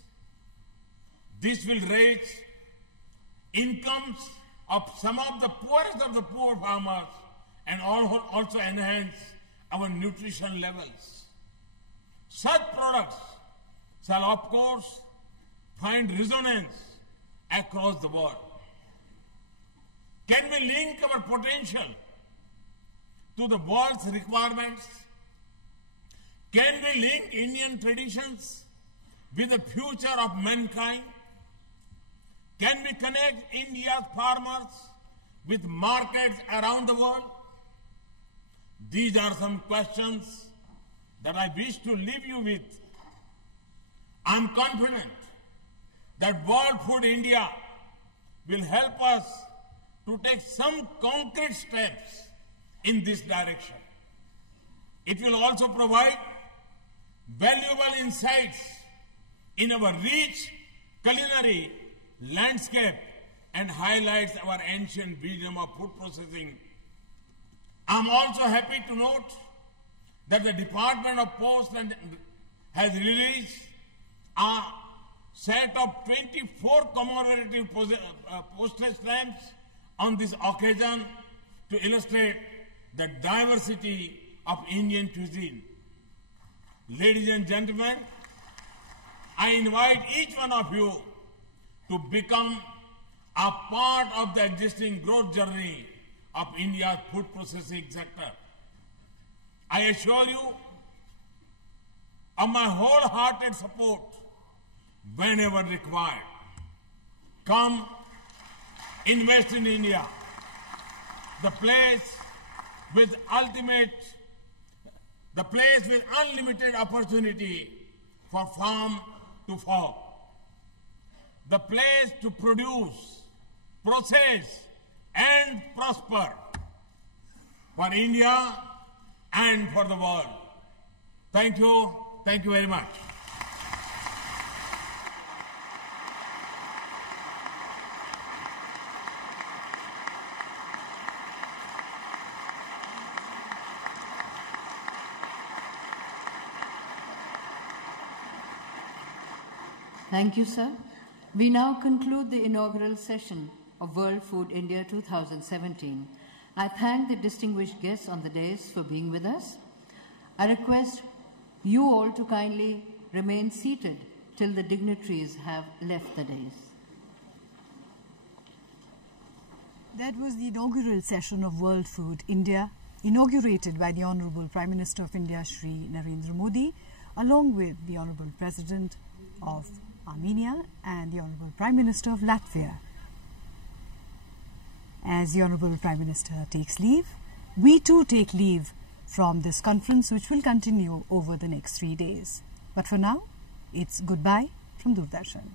This will raise incomes of some of the poorest of the poor farmers and also enhance our nutrition levels. Such products shall of course find resonance across the world. Can we link our potential to the world's requirements? Can we link Indian traditions with the future of mankind? Can we connect India's farmers with markets around the world? These are some questions that I wish to leave you with. I am confident that World Food India will help us to take some concrete steps in this direction. It will also provide valuable insights in our rich culinary landscape and highlights our ancient wisdom of food processing. I'm also happy to note that the Department of Post has released a set of 24 commemorative postage stamps on this occasion to illustrate the diversity of Indian cuisine. Ladies and gentlemen, I invite each one of you to become a part of the existing growth journey of India's food processing sector. I assure you of my wholehearted support whenever required. Come, invest in India, the place with unlimited opportunity for farm to fork, the place to produce, process, and prosper for India and for the world. Thank you. Thank you very much. Thank you, sir. We now conclude the inaugural session of World Food India 2017. I thank the distinguished guests on the dais for being with us. I request you all to kindly remain seated till the dignitaries have left the dais. That was the inaugural session of World Food India, inaugurated by the Honorable Prime Minister of India, Shri Narendra Modi, along with the Honorable President of Armenia and the Honorable Prime Minister of Latvia. As the Honorable Prime Minister takes leave, we too take leave from this conference, which will continue over the next 3 days. But for now, it's goodbye from Doordarshan.